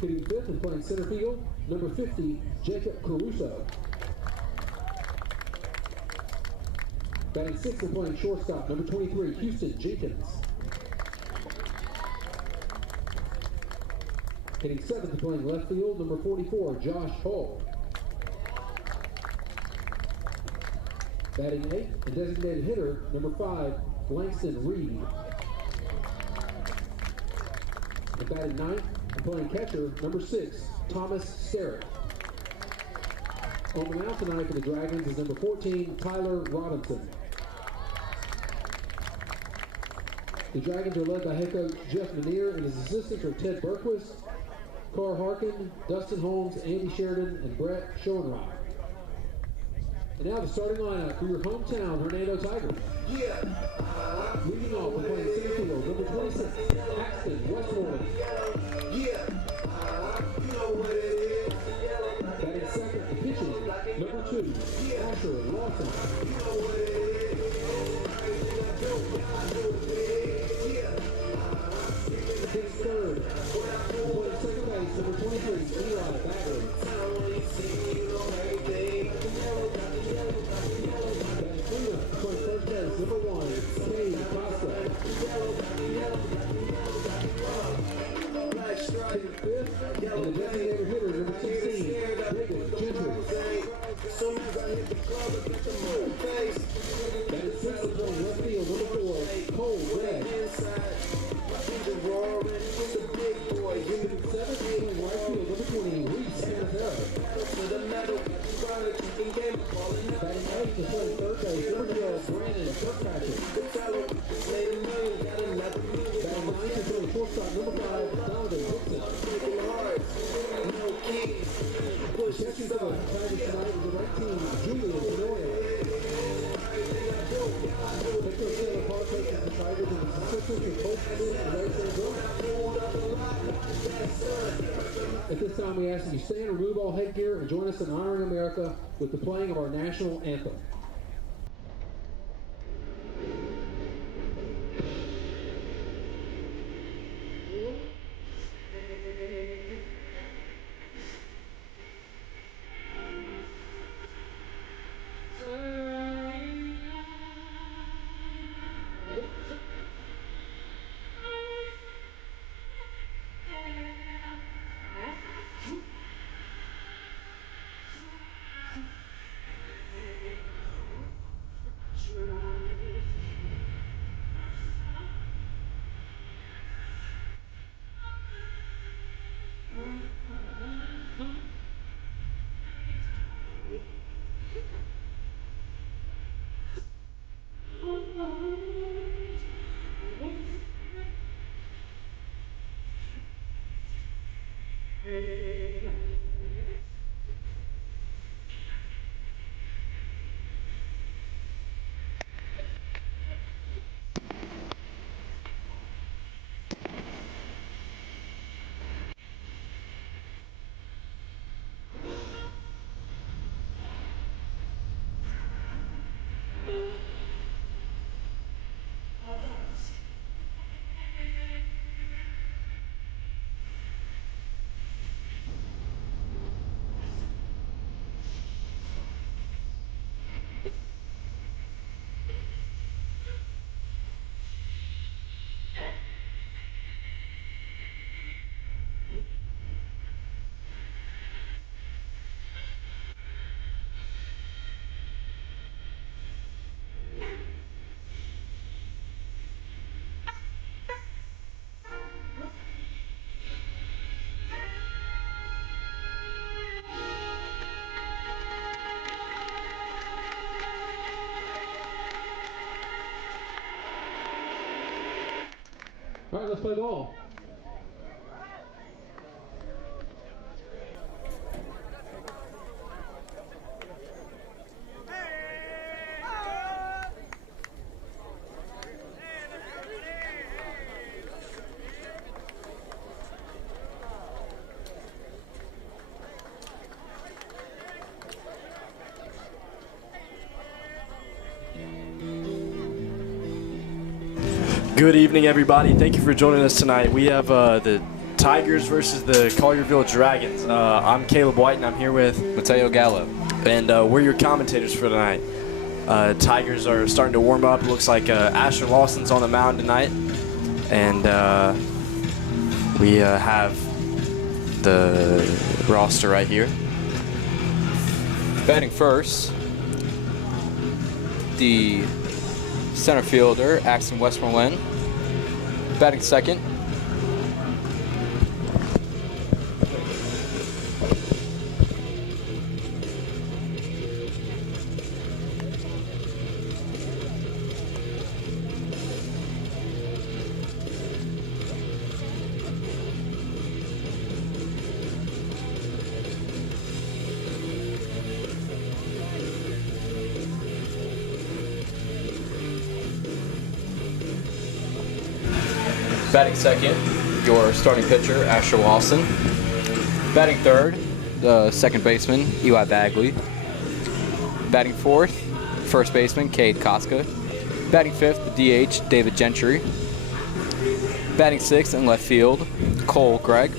Hitting fifth and playing center field, number 50, Jacob Caruso. Batting sixth and playing shortstop, number 23, Houston Jenkins. Hitting seventh and playing left field, number 44, Josh Hull. Batting eighth and designated hitter, number 5, Langston Reed. And batting ninth and playing catcher, number 6, Thomas Sterritt. On the mound tonight for the Dragons is number 14, Tyler Robinson. The Dragons are led by head coach Jeff Manier, and his assistants are Ted Berquist, Carr Harkin, Dustin Holmes, Andy Sheridan, and Brett Schoenrock. And now the starting lineup for your hometown Hernando Tigers. Leading off and playing center field, number 26, Axton Westmoreland. You know what it is. Batting second and pitching, number 2, Asher Lawson. You know what it is. Hitting third, and playing second base, number 23, Eli Bagley. Playing first base, number 1, Cade Costa. Hitting fifth, and the designated hitter, number 16, David Gentry. Batting sixth and playing left field, number 4, Cole Gregg. Hitting seventh and playing right field, number 20, Reese Canizera. Batting eighth and playing third base, number 12, Brandon Kirkpatrick. Batting ninth and playing shortstop, number 5, Donovan Dixon. Catching for the Tigers tonight is the right team, Julian Benoit. Head coach Taylor Park coaches the Tigers and his assistants are Coach Smith and Ray Sandro. At this time, we ask that you stand, remove all headgear, and join us in honoring America with the playing of our national anthem. All right, let's play ball. Good evening, everybody. Thank you for joining us tonight. We have the Tigers versus the Collierville Dragons. I'm Caleb White, and I'm here with Mateo Gallo. And we're your commentators for tonight. Tigers are starting to warm up. Looks like Asher Lawson's on the mound tonight. And we have the roster right here. Batting first, the center fielder, Axton Westmoreland. Batting second, your starting pitcher, Asher Lawson. Batting third, the second baseman, Eli Bagley. Batting fourth, first baseman, Cade Koska. Batting fifth, the DH, David Gentry. Batting sixth in left field, Cole Gregg.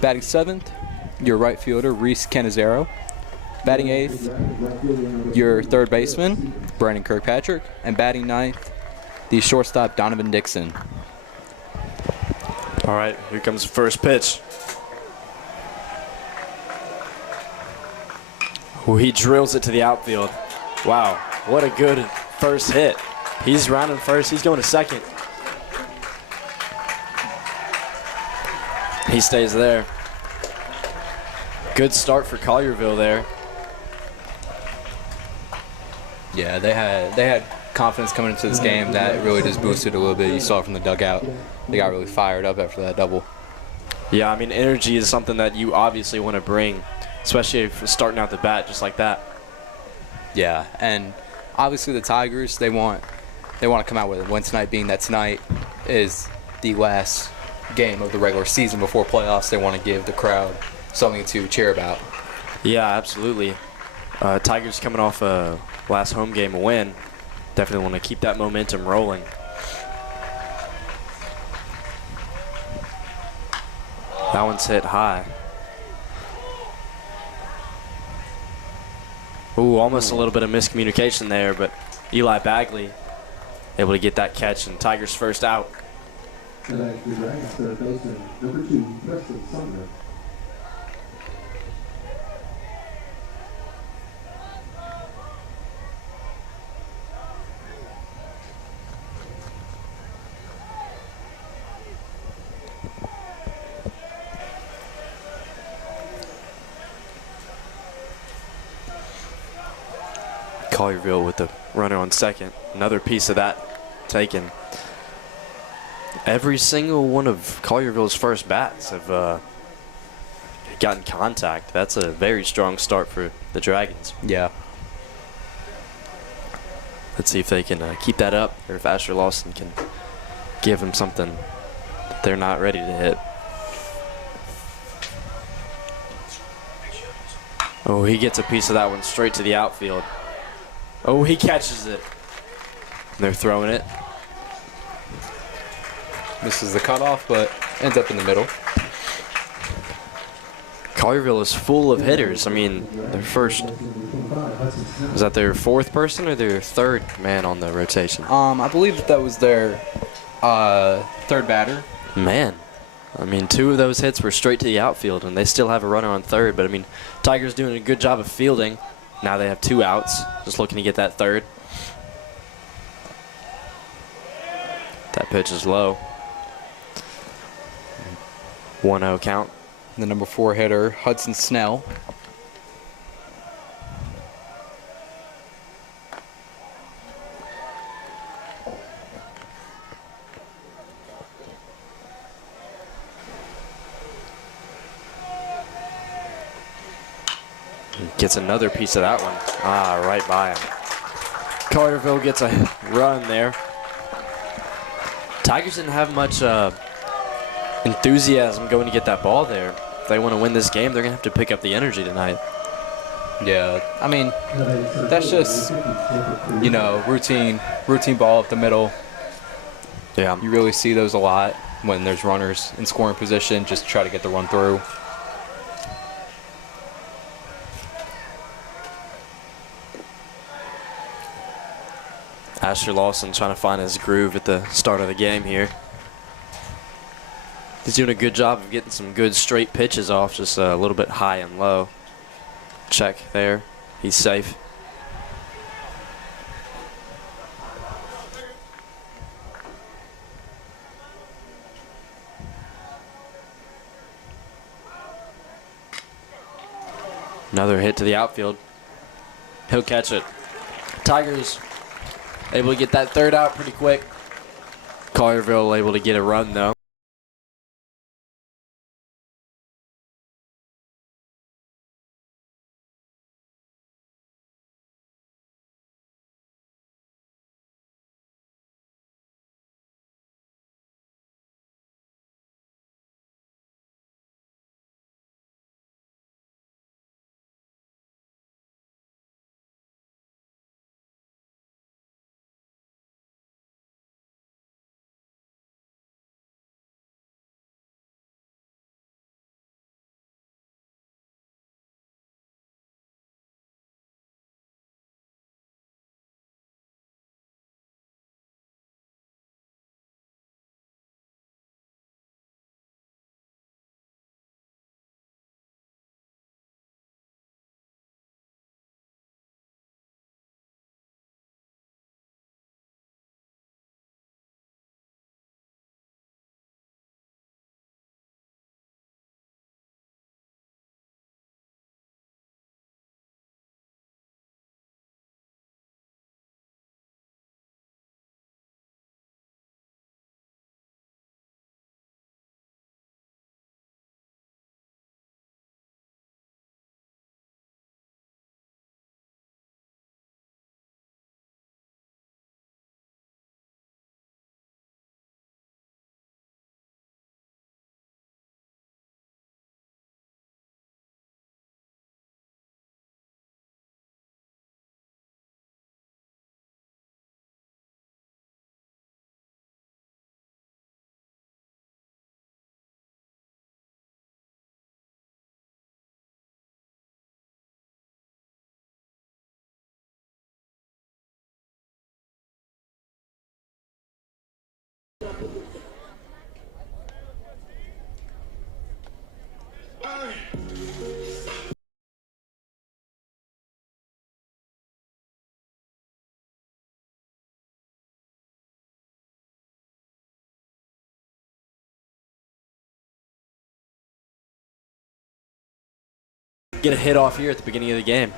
Batting seventh, your right fielder, Reese Canizero. Batting eighth, your third baseman, Brandon Kirkpatrick. And batting ninth, the shortstop, Donovan Dixon. All right, here comes the first pitch. Oh, he drills it to the outfield. Wow, what a good first hit. He's rounding first. He's going to second. He stays there. Good start for Collierville there. Yeah, they had confidence coming into this game. That really just boosted a little bit. You saw it from the dugout. They got really fired up after that double. Yeah, I mean, energy is something that you obviously want to bring, especially if you're starting out the bat just like that. Yeah, and obviously the Tigers, they want to come out with a win tonight, being that tonight is the last game of the regular season before playoffs. They want to give the crowd something to cheer about. Yeah, absolutely. Tigers coming off a last home game win. Definitely want to keep that momentum rolling. That one's hit high. Ooh, almost a little bit of miscommunication there, but Eli Bagley able to get that catch, and Tigers first out. Select the Dragons third baseman, number 2, Preston Sumner. Collierville with the runner on second. Another piece of that taken. Every single one of Collierville's first bats have gotten contact. That's a very strong start for the Dragons. Yeah. Let's see if they can keep that up, or if Asher Lawson can give them something that they're not ready to hit. Oh, he gets a piece of that one straight to the outfield. Oh, he catches it. They're throwing it. Misses the cutoff, but ends up in the middle. Collierville is full of hitters. I mean, their first, is that their fourth person or their third man on the rotation? I believe that was their third batter. Man, I mean, 2 of those hits were straight to the outfield, and they still have a runner on third. But I mean, Tigers doing a good job of fielding. Now they have 2 outs, just looking to get that third. That pitch is low. 1-0 count. The number 4 hitter, Hudson Snell. Gets another piece of that one. Ah, right by him. Collierville gets a run there. Tigers didn't have much enthusiasm going to get that ball there. If they want to win this game, they're going to have to pick up the energy tonight. Yeah, I mean, that's just, routine ball up the middle. Yeah. You really see those a lot. when there's runners in scoring position, just try to get the run through. Asher Lawson trying to find his groove at the start of the game here. He's doing a good job of getting some good straight pitches off, just a little bit high and low. Check there. He's safe. Another hit to the outfield. He'll catch it. Tigers able to get that third out pretty quick. Collierville able to get a run though. Get a hit off here at the beginning of the game.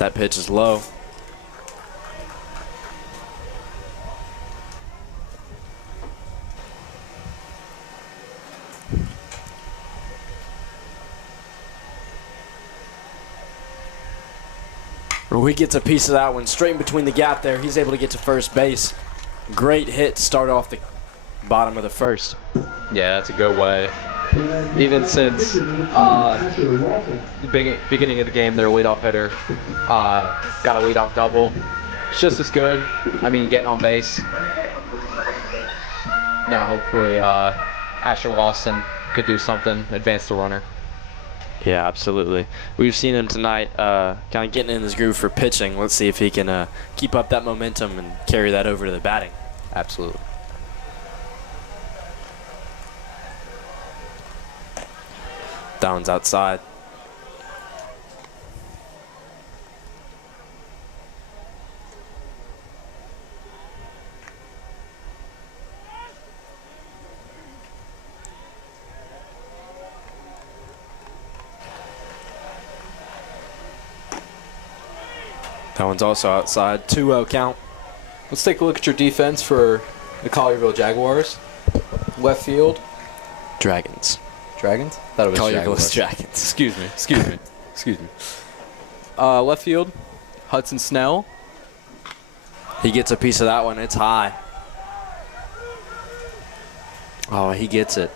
That pitch is low. Rui gets a piece of that one straight in between the gap there. He's able to get to first base. Great hit to start off the bottom of the first. Yeah, that's a good way. Even since the beginning of the game, their leadoff hitter got a leadoff double. It's just as good. I mean, getting on base. Now, hopefully, Asher Lawson could do something, advance the runner. Yeah, absolutely. We've seen him tonight kind of getting in his groove for pitching. Let's see if he can keep up that momentum and carry that over to the batting. Absolutely. That one's outside. That one's also outside. 2-0 count. Let's take a look at your defense for the Collierville Jaguars. Left field. Dragons. Dragons? Thought it was Collierville Jaguars. Dragons. Excuse me. Left field. Hudson Snell. He gets a piece of that one. It's high. Oh, he gets it.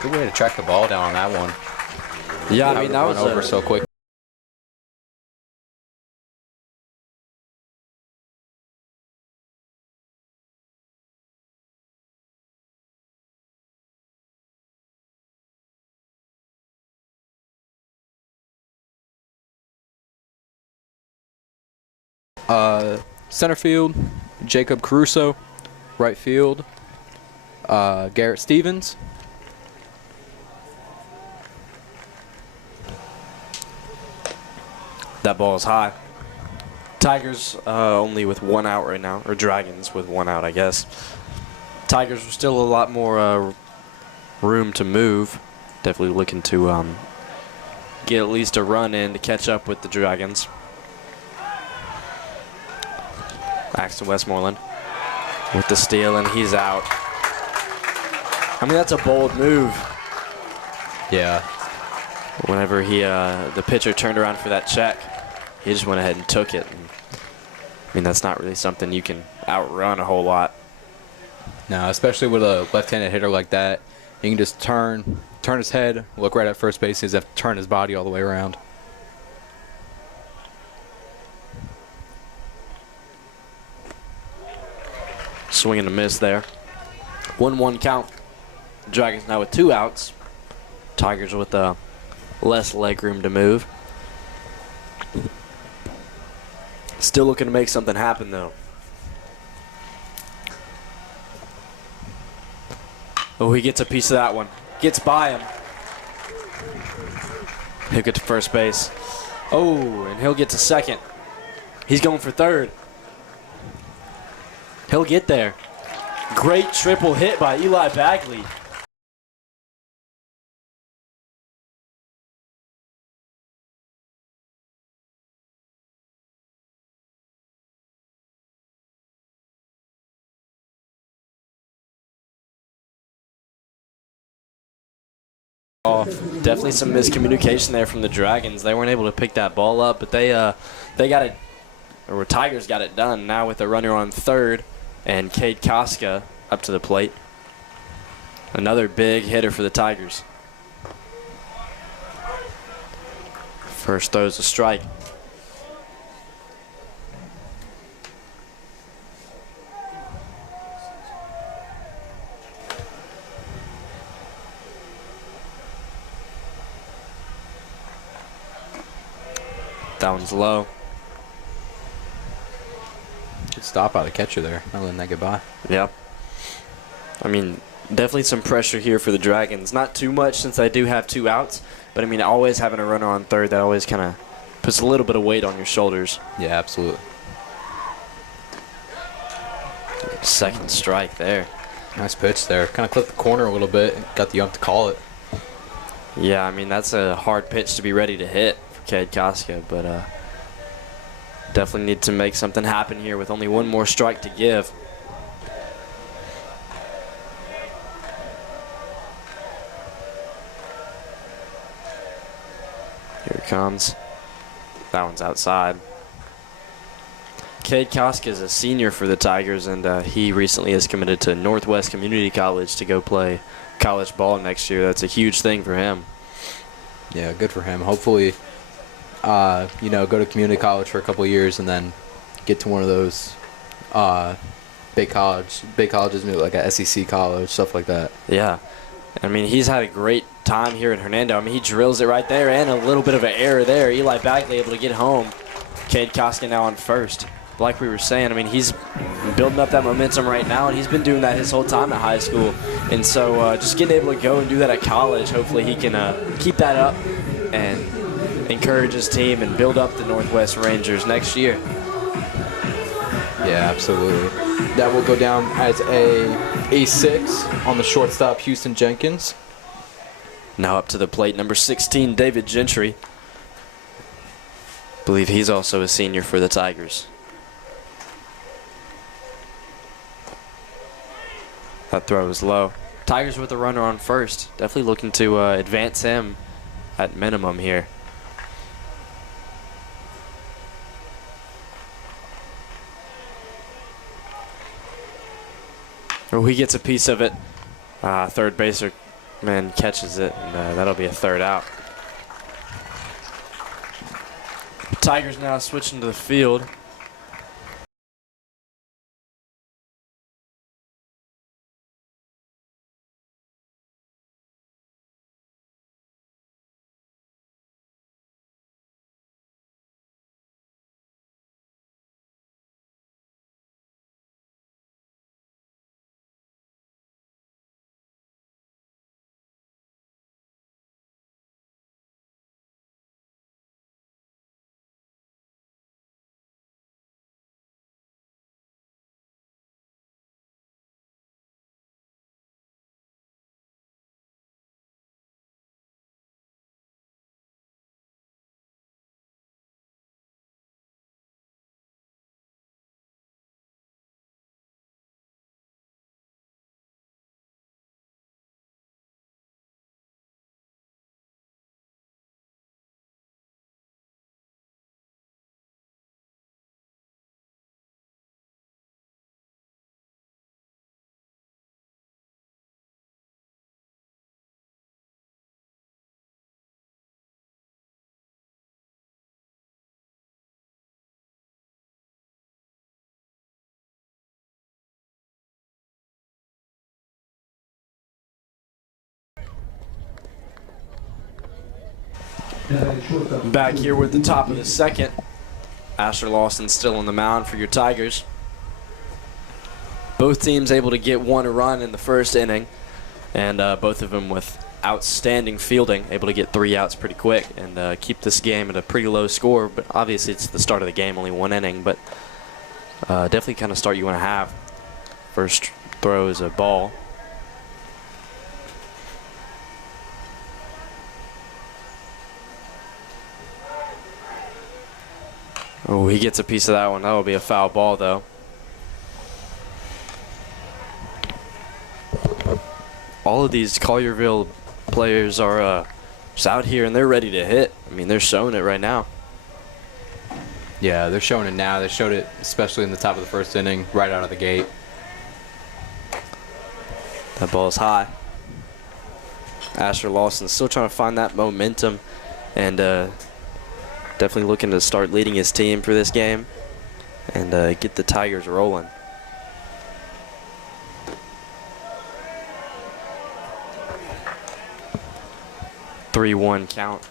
Good way to track the ball down on that one. Yeah, I mean, that was over so quick. Center field, Jacob Caruso. Right field, Garrett Stevens. That ball is high. Tigers only with 1 out right now, or Dragons with 1 out, I guess. Tigers were still a lot more room to move. Definitely looking to get at least a run in to catch up with the Dragons. Axton Westmoreland with the steal, and he's out. I mean, that's a bold move. Yeah. Whenever the pitcher turned around for that check, he just went ahead and took it. And, I mean, that's not really something you can outrun a whole lot. No, especially with a left-handed hitter like that, he can just turn his head, look right at first base. He doesn't have to turn his body all the way around. Swing and a miss there. 1-1 count. Dragons now with 2 outs. Tigers with less leg room to move. Still looking to make something happen, though. Oh, he gets a piece of that one. Gets by him. He'll get to first base. Oh, and he'll get to second. He's going for third. He'll get there. Great triple hit by Eli Bagley. Definitely some miscommunication there from the Dragons. They weren't able to pick that ball up, but they got it, or Tigers got it done now with a runner on third and Cade Koska up to the plate. Another big hitter for the Tigers. First throw's a strike. That one's low. Good stop by the catcher there. Not letting that get by. Yep. I mean, definitely some pressure here for the Dragons. Not too much since I do have 2 outs, but I mean, always having a runner on third, that always kind of puts a little bit of weight on your shoulders. Yeah, absolutely. Second strike there. Nice pitch there. Kind of clipped the corner a little bit. Got the ump to call it. Yeah, I mean, that's a hard pitch to be ready to hit for Cade Koska, but definitely need to make something happen here with only 1 more strike to give. Here it comes. That one's outside. Cade Koska is a senior for the Tigers, and he recently has committed to Northwest Community College to go play college ball next year. That's a huge thing for him. Yeah, good for him. Hopefully, go to community college for a couple of years and then get to one of those big colleges, maybe like a SEC college, stuff like that. Yeah. I mean, he's had a great time here in Hernando. I mean, he drills it right there, and a little bit of an error there. Eli Bagley able to get home. Cade Koska now on first. Like we were saying, I mean, he's building up that momentum right now, and he's been doing that his whole time at high school. And so just getting able to go and do that at college, hopefully he can keep that up and encourage his team and build up the Northwest Rangers next year. Yeah, absolutely. That will go down as a 6 on the shortstop, Houston Jenkins. Now up to the plate, number 16, David Gentry. I believe he's also a senior for the Tigers. That throw is low. Tigers with a runner on first. Definitely looking to advance him at minimum here. Oh, he gets a piece of it. Third baseman catches it, and that'll be a third out. Tigers now switching to the field. Back here with the top of the second. Asher Lawson still on the mound for your Tigers. Both teams able to get one run in the first inning, and both of them with outstanding fielding, able to get 3 outs pretty quick and keep this game at a pretty low score. But obviously it's the start of the game, only 1 inning, but definitely kind of start you want to have. First throw is a ball. Oh, he gets a piece of that one. That will be a foul ball, though. All of these Collierville players are just out here, and they're ready to hit. I mean, they're showing it right now. Yeah, they're showing it now. They showed it especially in the top of the first inning, right out of the gate. That ball is high. Asher Lawson still trying to find that momentum, and definitely looking to start leading his team for this game and get the Tigers rolling. Three-one count.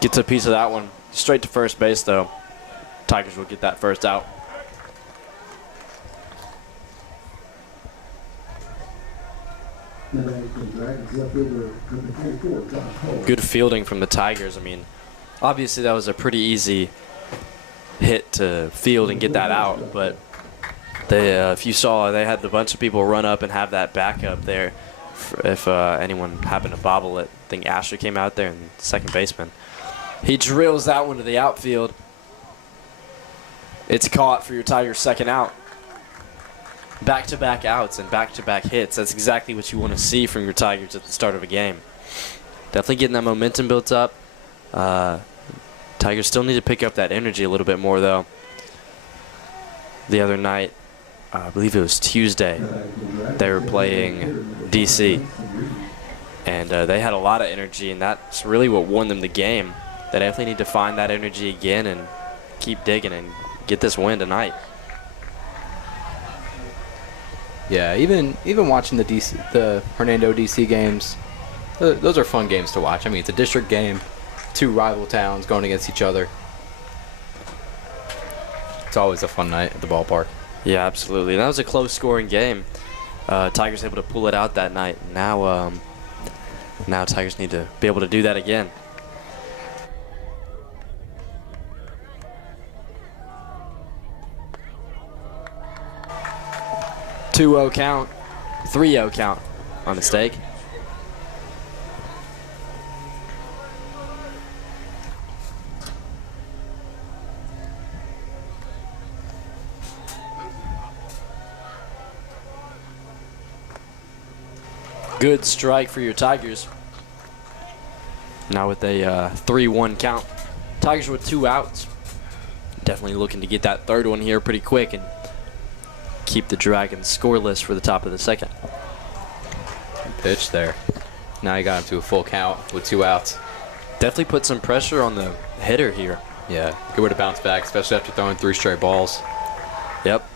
Gets a piece of that one. Straight to first base, though. Tigers will get that first out. Good fielding from the Tigers. I mean, obviously that was a pretty easy hit to field and get that out, but they, if you saw, they had a bunch of people run up and have that backup there if anyone happened to bobble it. I think Asher came out there, and second baseman. He drills that one to the outfield. It's caught for your Tigers' second out. Back-to-back outs and back-to-back hits. That's exactly what you want to see from your Tigers at the start of a game. Definitely getting that momentum built up. Tigers still need to pick up that energy a little bit more, though. The other night, I believe it was Tuesday, they were playing DC. And they had a lot of energy, and that's really what won them the game. They definitely need to find that energy again and keep digging and get this win tonight. Yeah, even watching the Hernando DC games, those are fun games to watch. I mean, it's a district game, 2 rival towns going against each other. It's always a fun night at the ballpark. Yeah, absolutely. And that was a close-scoring game. Tigers able to pull it out that night. Now Tigers need to be able to do that again. 2-0 count, 3-0 count on mistake. Good strike for your Tigers. Now with a 3-1 count. Tigers with 2 outs. Definitely looking to get that third one here pretty quick and keep the Dragons scoreless for the top of the second. Good pitch there. Now you got him to a full count with 2 outs. Definitely put some pressure on the hitter here. Yeah, good way to bounce back, especially after throwing 3 straight balls. Yep.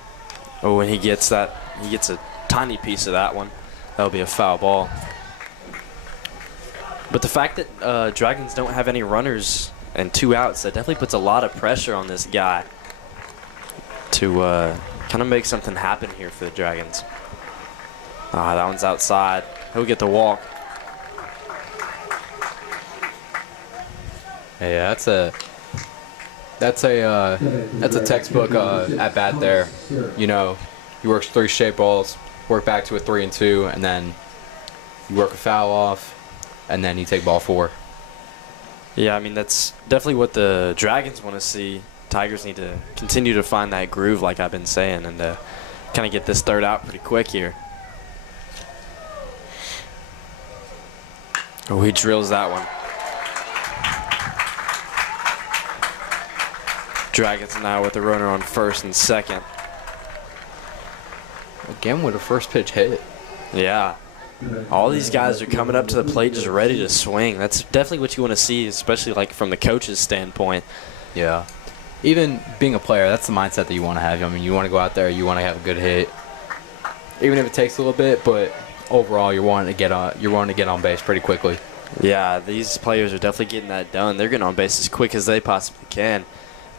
Oh, when he gets that, he gets a tiny piece of that one. That'll be a foul ball. But the fact that Dragons don't have any runners and 2 outs, that definitely puts a lot of pressure on this guy to kind of make something happen here for the Dragons. That one's outside. He'll get the walk. Yeah, that's a textbook at bat there. You know, he works 3 straight balls, work back to a 3-2, and then you work a foul off, and then you take ball 4. Yeah, I mean, that's definitely what the Dragons want to see. Tigers need to continue to find that groove, like I've been saying, and kind of get this third out pretty quick here. Oh, he drills that one. Dragons now with the runner on first and second. Again with a first pitch hit. Yeah. All these guys are coming up to the plate just ready to swing. That's definitely what you want to see, especially like from the coach's standpoint. Yeah. even being a player, that's the mindset that you want to have. I mean, you want to go out there, you want to have a good hit, even if it takes a little bit. But overall, you're wanting to get on base pretty quickly. Yeah, these players are definitely getting that done. They're getting on base as quick as they possibly can.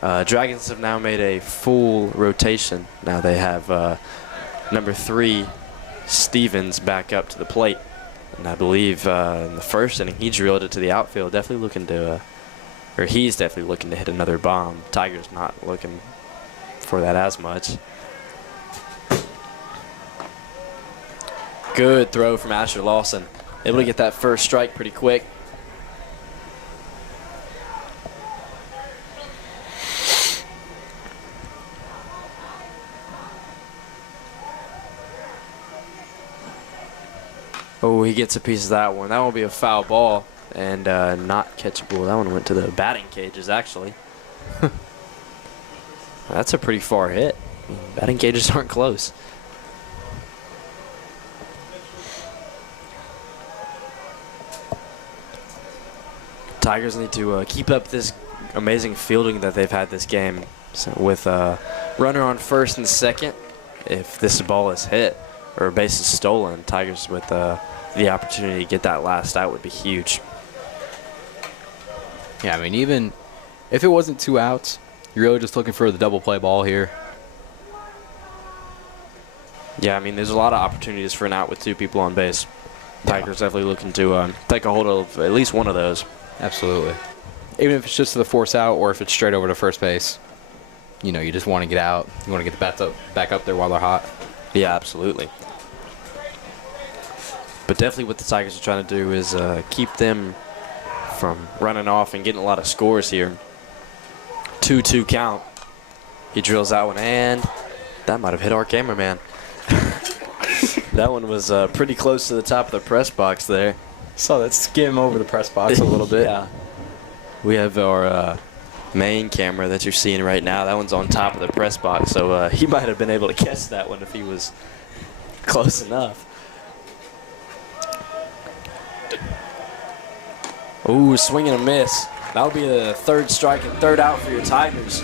Dragons have now made a full rotation. Now they have number 3, Stevens, back up to the plate. And I believe in the first inning, he drilled it to the outfield, definitely looking to, or he's definitely looking to hit another bomb. Tiger's not looking for that as much. Good throw from Asher Lawson. Able to get that first strike pretty quick. Oh, he gets a piece of that one. That will be a foul ball and not catchable. That one went to the batting cages, actually. That's a pretty far hit. Batting cages aren't close. Tigers need to keep up this amazing fielding that they've had this game. So with a runner on first and second, if this ball is hit or base is stolen, Tigers with the opportunity to get that last out would be huge. Yeah, I mean, even if it wasn't 2 outs, you're really just looking for the double play ball here. Yeah, I mean, there's a lot of opportunities for an out with 2 people on base. Tigers definitely looking to take a hold of at least one of those. Absolutely. Even if it's just to the force out or if it's straight over to first base, you know, you just want to get out. You want to get the bats back up there while they're hot. Yeah, absolutely. But definitely what the Tigers are trying to do is keep them from running off and getting a lot of scores here. 2-2 count. He drills that one, and that might have hit our cameraman. That one was pretty close to the top of the press box there. So let's skim over the press box a little bit. Yeah. We have our main camera that you're seeing right now. That one's on top of the press box, so he might have been able to catch that one if he was close enough. Ooh, swing and a miss. That'll be the 3rd strike and 3rd out for your Tigers.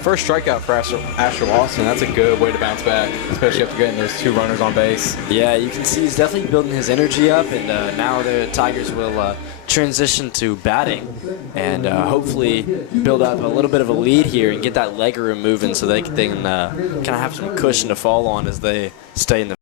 First strikeout for Asher Lawson. That's a good way to bounce back, especially after getting those 2 runners on base. Yeah, you can see he's definitely building his energy up, and now the Tigers will transition to batting and hopefully build up a little bit of a lead here and get that leg room moving so they can kind of have some cushion to fall on as they stay in the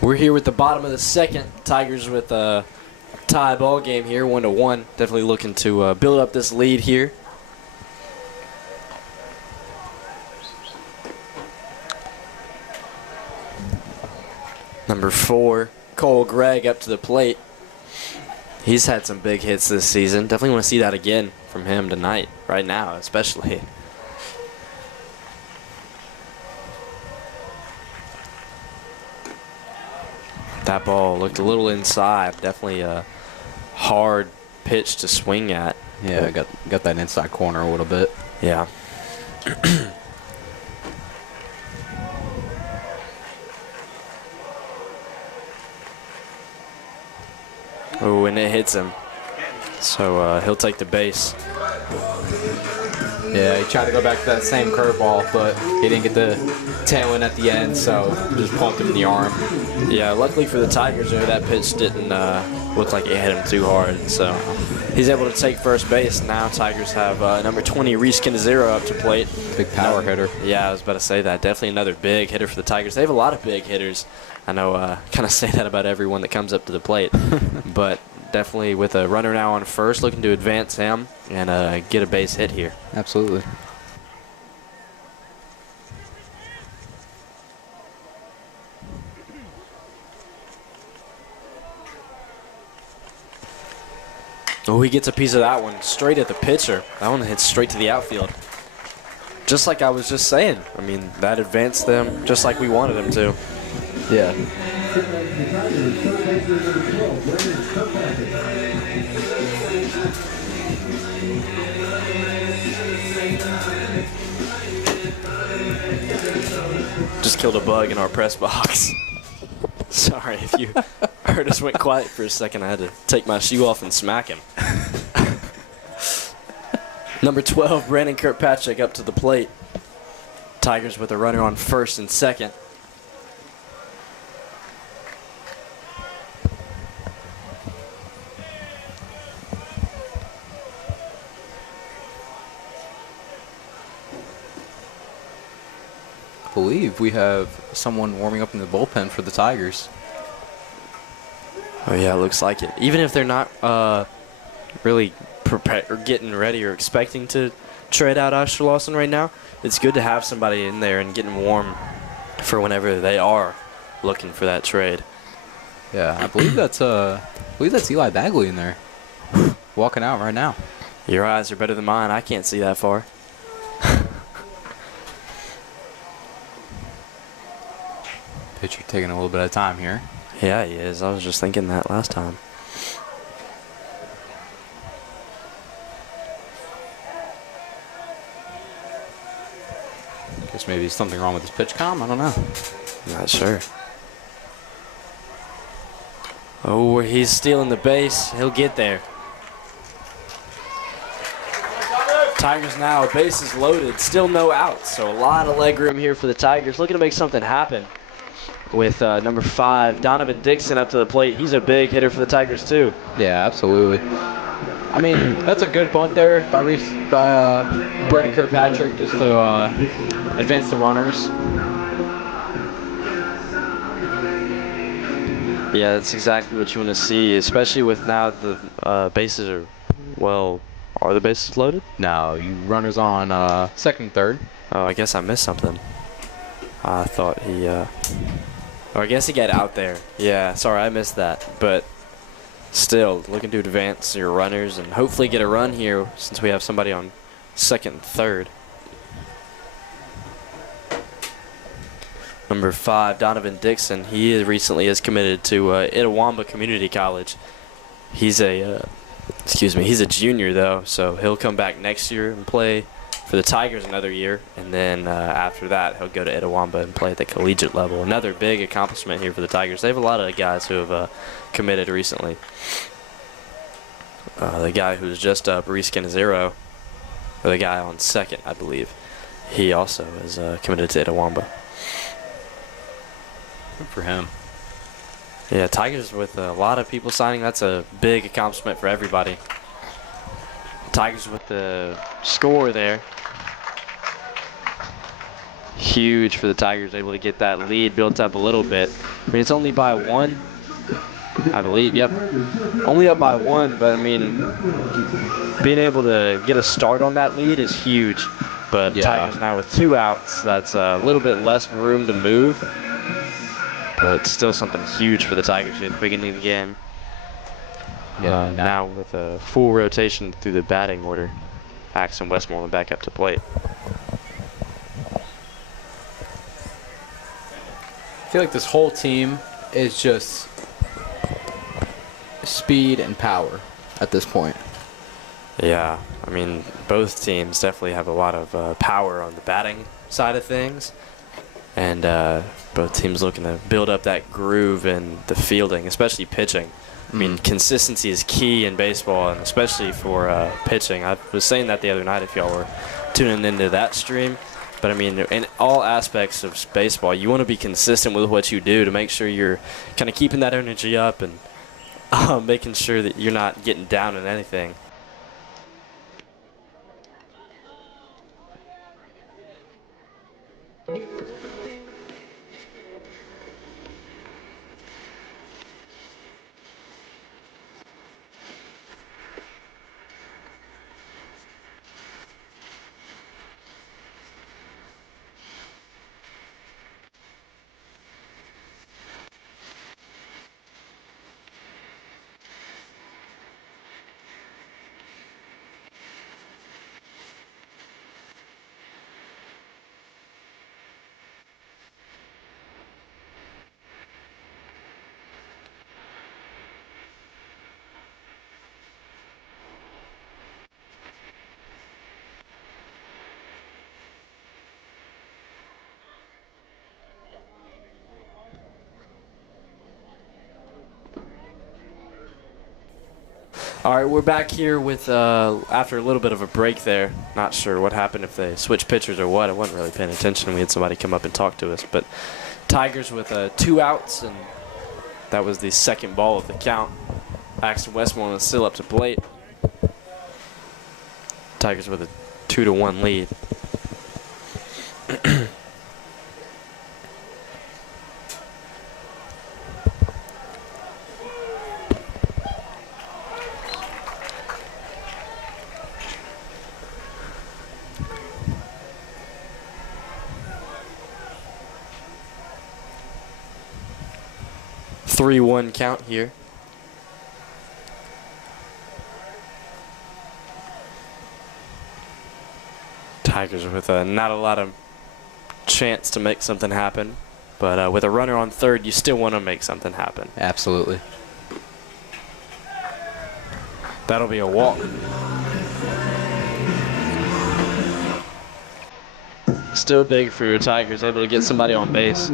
We're here with the bottom of the 2nd. Tigers with a tie ball game here, 1-1. Definitely looking to build up this lead here. Number 4, Cole Gregg up to the plate. He's had some big hits this season. Definitely want to see that again from him tonight, right now especially. That ball looked a little inside. Definitely a hard pitch to swing at. Yeah, got that inside corner a little bit. Yeah. Oh, and it hits him. So he'll take the base. Yeah, he tried to go back to that same curveball, but he didn't get the tailwind at the end, so just pumped him in the arm. Yeah, luckily for the Tigers there, that pitch didn't look like it hit him too hard. So he's able to take first base. Now Tigers have number 20, Reese Kinzero, up to plate. Big power hitter. Yeah, I was about to say that. Definitely another big hitter for the Tigers. They have a lot of big hitters. I know kind of say that about everyone that comes up to the plate. But definitely with a runner now on first, looking to advance him and get a base hit here. Absolutely. Oh, he gets a piece of that one straight at the pitcher. That one hits straight to the outfield. Just like I was just saying. I mean, that advanced them just like we wanted them to. Yeah. Just killed a bug in our press box. Sorry if you heard us went quiet for a second. I had to take my shoe off and smack him. Number 12, Brandon Kirkpatrick up to the plate. Tigers with a runner on first and second. I believe we have someone warming up in the bullpen for the Tigers. Oh yeah, it looks like it. Even if they're not really prepared or getting ready or expecting to trade out Asher Lawson right now, it's good to have somebody in there and getting warm for whenever they are looking for that trade. Yeah, I believe that's Eli Bagley in there, walking out right now. Your eyes are better than mine. I can't see that far. Pitcher taking a little bit of time here. Yeah, he is. I was just thinking that last time. Guess maybe something wrong with his pitch comm. I don't know. Not sure. Oh, he's stealing the base. He'll get there. Tigers now, bases loaded. Still no outs, so a lot of leg room here for the Tigers. Looking to make something happen with number 5, Donovan Dixon, up to the plate. He's a big hitter for the Tigers, too. Yeah, absolutely. I mean, that's a good bunt there by Brandon Kirkpatrick just to advance the runners. Yeah, that's exactly what you want to see, especially with now the bases are, well, are the bases loaded? No, you runners on second and third. Oh, I guess I missed something. I thought he, I guess he got out there. Yeah, sorry, I missed that. But still, looking to advance your runners and hopefully get a run here since we have somebody on second and third. Number 5, Donovan Dixon. He recently is committed to Itawamba Community College. He's a, he's a junior though, so he'll come back next year and play for the Tigers another year, and then after that he'll go to Itawamba and play at the collegiate level. Another big accomplishment here for the Tigers. They have a lot of guys who have committed recently. The guy who's just up, Reese Kinzero, or the guy on second, I believe, he also is committed to Itawamba. Good for him. Yeah, Tigers with a lot of people signing. That's a big accomplishment for everybody. Tigers with the score there. Huge for the Tigers, able to get that lead built up a little bit. I mean, it's only by 1, I believe. Yep, only up by 1, but I mean, being able to get a start on that lead is huge. But yeah. Tigers now with 2 outs, that's a little bit less room to move. But still something huge for the Tigers at the beginning of the game. Yeah, now with a full rotation through the batting order, Axon Westmoreland back up to plate. I feel like this whole team is just speed and power at this point. Yeah, I mean, both teams definitely have a lot of power on the batting side of things. And both teams looking to build up that groove in the fielding, especially pitching. I mean, consistency is key in baseball, and especially for pitching. I was saying that the other night if y'all were tuning into that stream. But, I mean, in all aspects of baseball, you want to be consistent with what you do to make sure you're kind of keeping that energy up and making sure that you're not getting down in anything. All right, we're back here with after a little bit of a break there. Not sure what happened, if they switched pitchers or what. I wasn't really paying attention. We had somebody come up and talk to us. But Tigers with 2 outs, and that was the second ball of the count. Axton Westmoreland is still up to plate. Tigers with a 2-1 lead. 3-1 count here. Tigers with not a lot of chance to make something happen, but with a runner on third, you still want to make something happen. Absolutely. That'll be a walk. Still big for your Tigers, able to get somebody on base.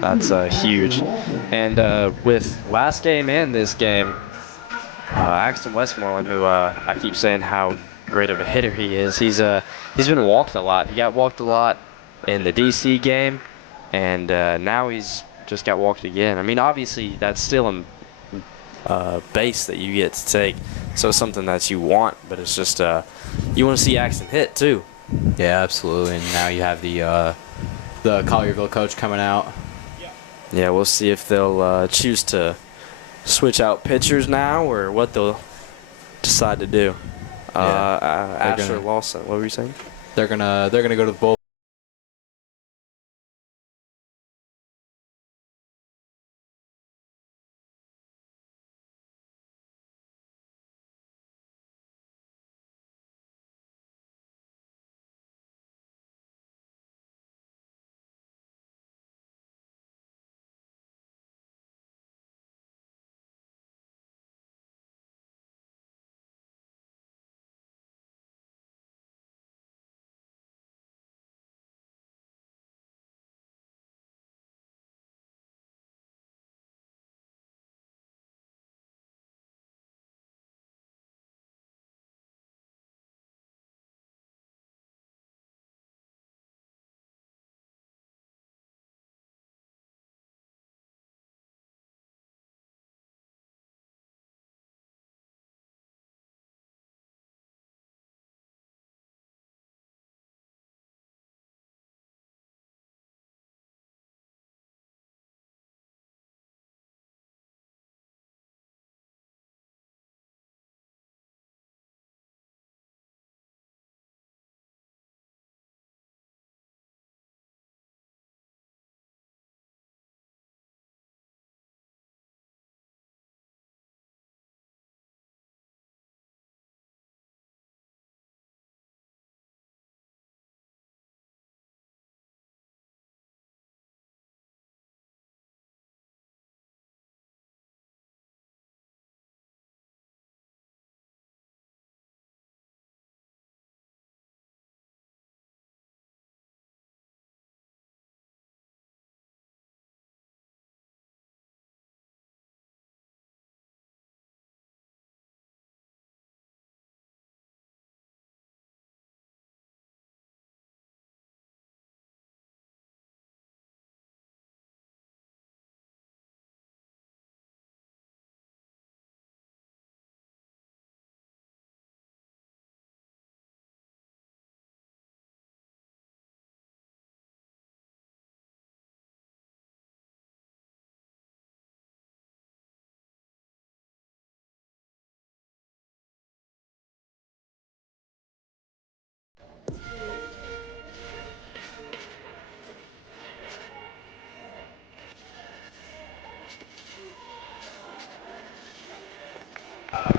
That's huge. And with last game and this game, Axton Westmoreland, who I keep saying how great of a hitter he is, he's been walked a lot. He got walked a lot in the DC game, and now he's just got walked again. I mean, obviously that's still a base that you get to take, so something that you want, but it's just you want to see Axton hit too. Yeah, absolutely. And now you have the Collierville coach coming out. Yeah, we'll see if they'll choose to switch out pitchers now or what they'll decide to do. Asher Lawson, what were you saying? They're gonna go to the bull.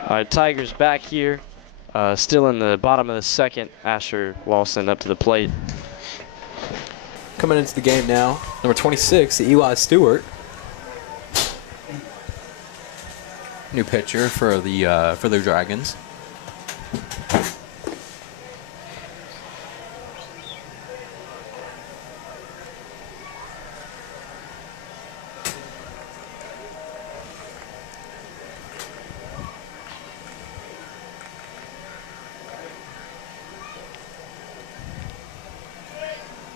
All right, Tigers back here. Still in the bottom of the second. Asher Lawson up to the plate. Coming into the game now, number 26, Eli Stewart. New pitcher for the Dragons.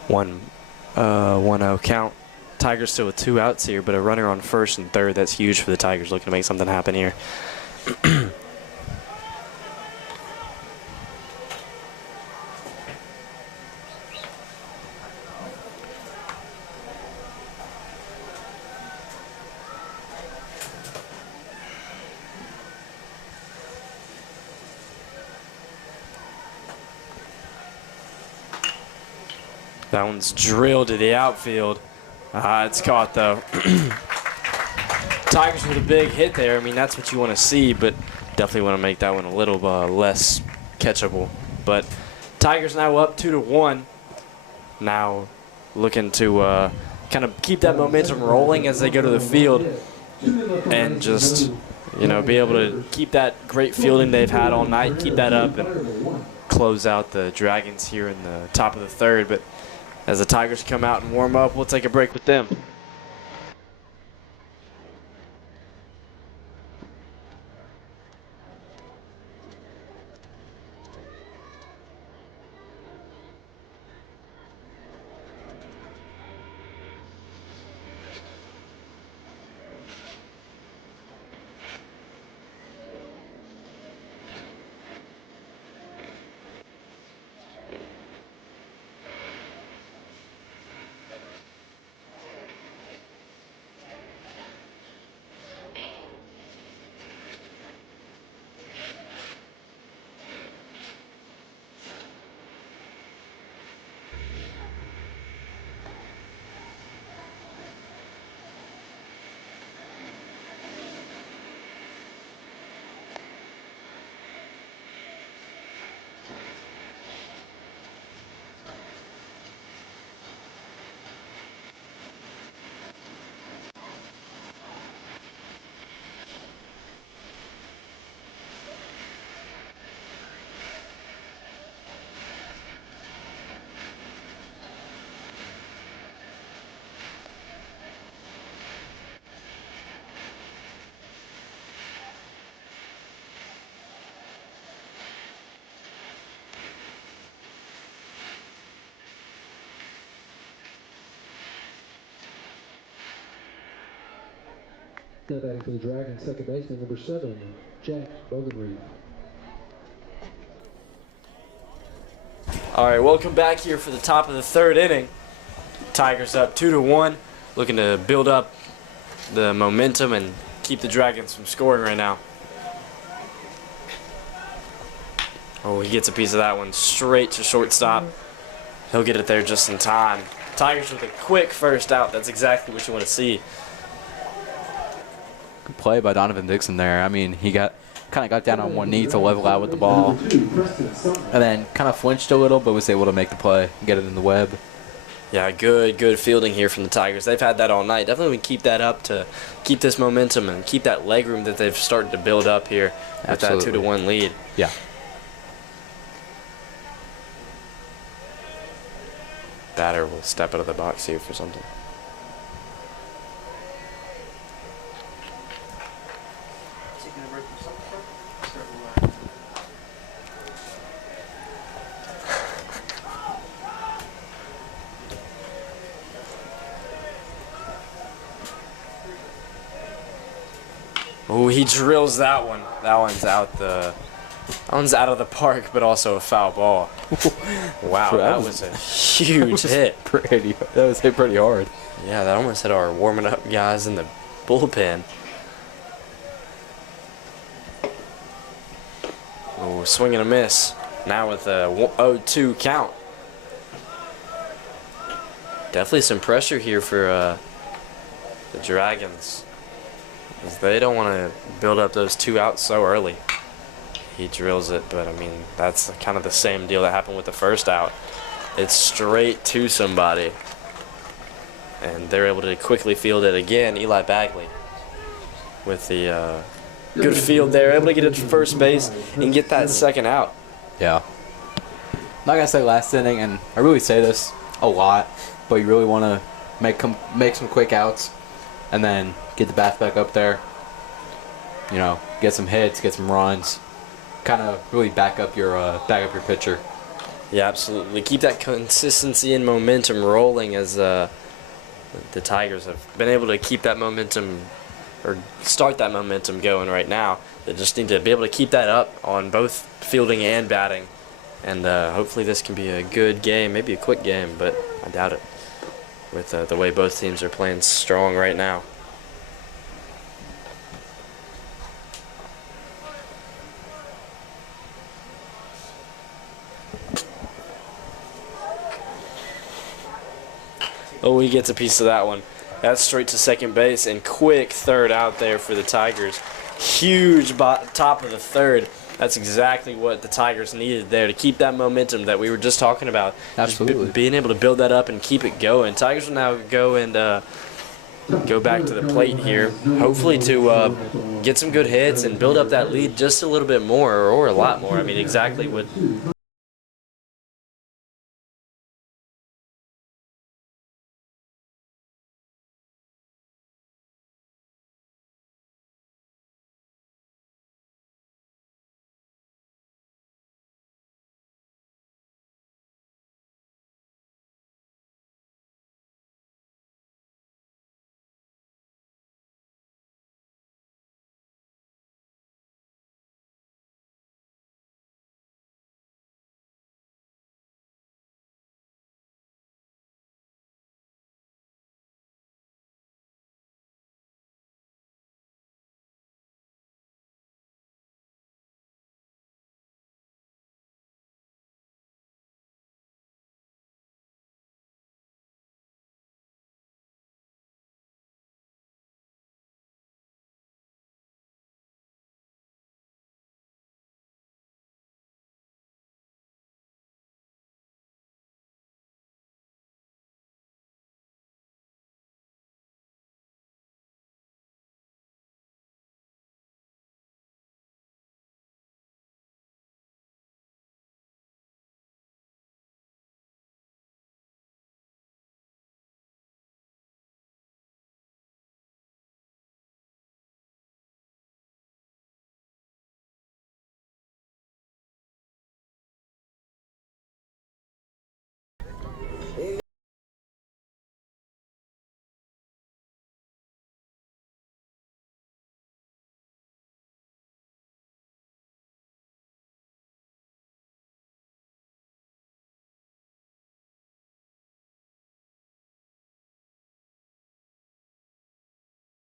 One 1-0 count. Tigers still with 2 outs here, but a runner on first and third. That's huge for the Tigers, looking to make something happen here. That one's drilled to the outfield. It's caught, though. Tigers with a big hit there. I mean, that's what you want to see, but definitely want to make that one a little less catchable. But Tigers now up 2-1. Now looking to kind of keep that momentum rolling as they go to the field and just, you know, be able to keep that great fielding they've had all night, keep that up, and close out the Dragons here in the top of the third. But as the Tigers come out and warm up, we'll take a break with them. Now batting for the Dragons, second baseman, number 7, Jack Bogenreed. All right, welcome back here for the top of the third inning. Tigers up 2-1, looking to build up the momentum and keep the Dragons from scoring right now. Oh, he gets a piece of that one straight to shortstop. He'll get it there just in time. Tigers with a quick first out. That's exactly what you want to see. Good play by Donovan Dixon there. I mean, he kind of got down on one knee to level out with the ball, and then kind of flinched a little, but was able to make the play and get it in the web. Yeah, good fielding here from the Tigers. They've had that all night. Definitely we keep that up to keep this momentum and keep that leg room that they've started to build up here with that 2-1 lead. Yeah. Batter will step out of the box here for something. Oh, he drills that one. That one's out of the park, but also a foul ball. Wow, that was a huge hit. That was hit pretty hard. Yeah, that almost hit our warming up guys in the bullpen. Oh, swing and a miss. Now with a 0-2 count. Definitely some pressure here for the Dragons, as they don't want to build up those 2 outs so early. He drills it, but I mean, that's kind of the same deal that happened with the first out. It's straight to somebody. And they're able to quickly field it again. Eli Bagley with the good field there, able to get it to first base and get that second out. Yeah. Not gonna say last inning, and I really say this a lot, but you really want to make some quick outs, and then get the bats back up there. You know, get some hits, get some runs, kind of really back up your pitcher. Yeah, absolutely. Keep that consistency and momentum rolling as the Tigers have been able to keep that momentum or start that momentum going right now. They just need to be able to keep that up on both fielding and batting. And hopefully this can be a good game, maybe a quick game, but I doubt it with the way both teams are playing strong right now. Oh, he gets a piece of that one. That's straight to second base and quick third out there for the Tigers. Huge top of the third. That's exactly what the Tigers needed there to keep that momentum that we were just talking about. Absolutely. Just being able to build that up and keep it going. Tigers will now go and go back to the plate here, hopefully to get some good hits and build up that lead just a little bit more or a lot more. I mean, exactly what...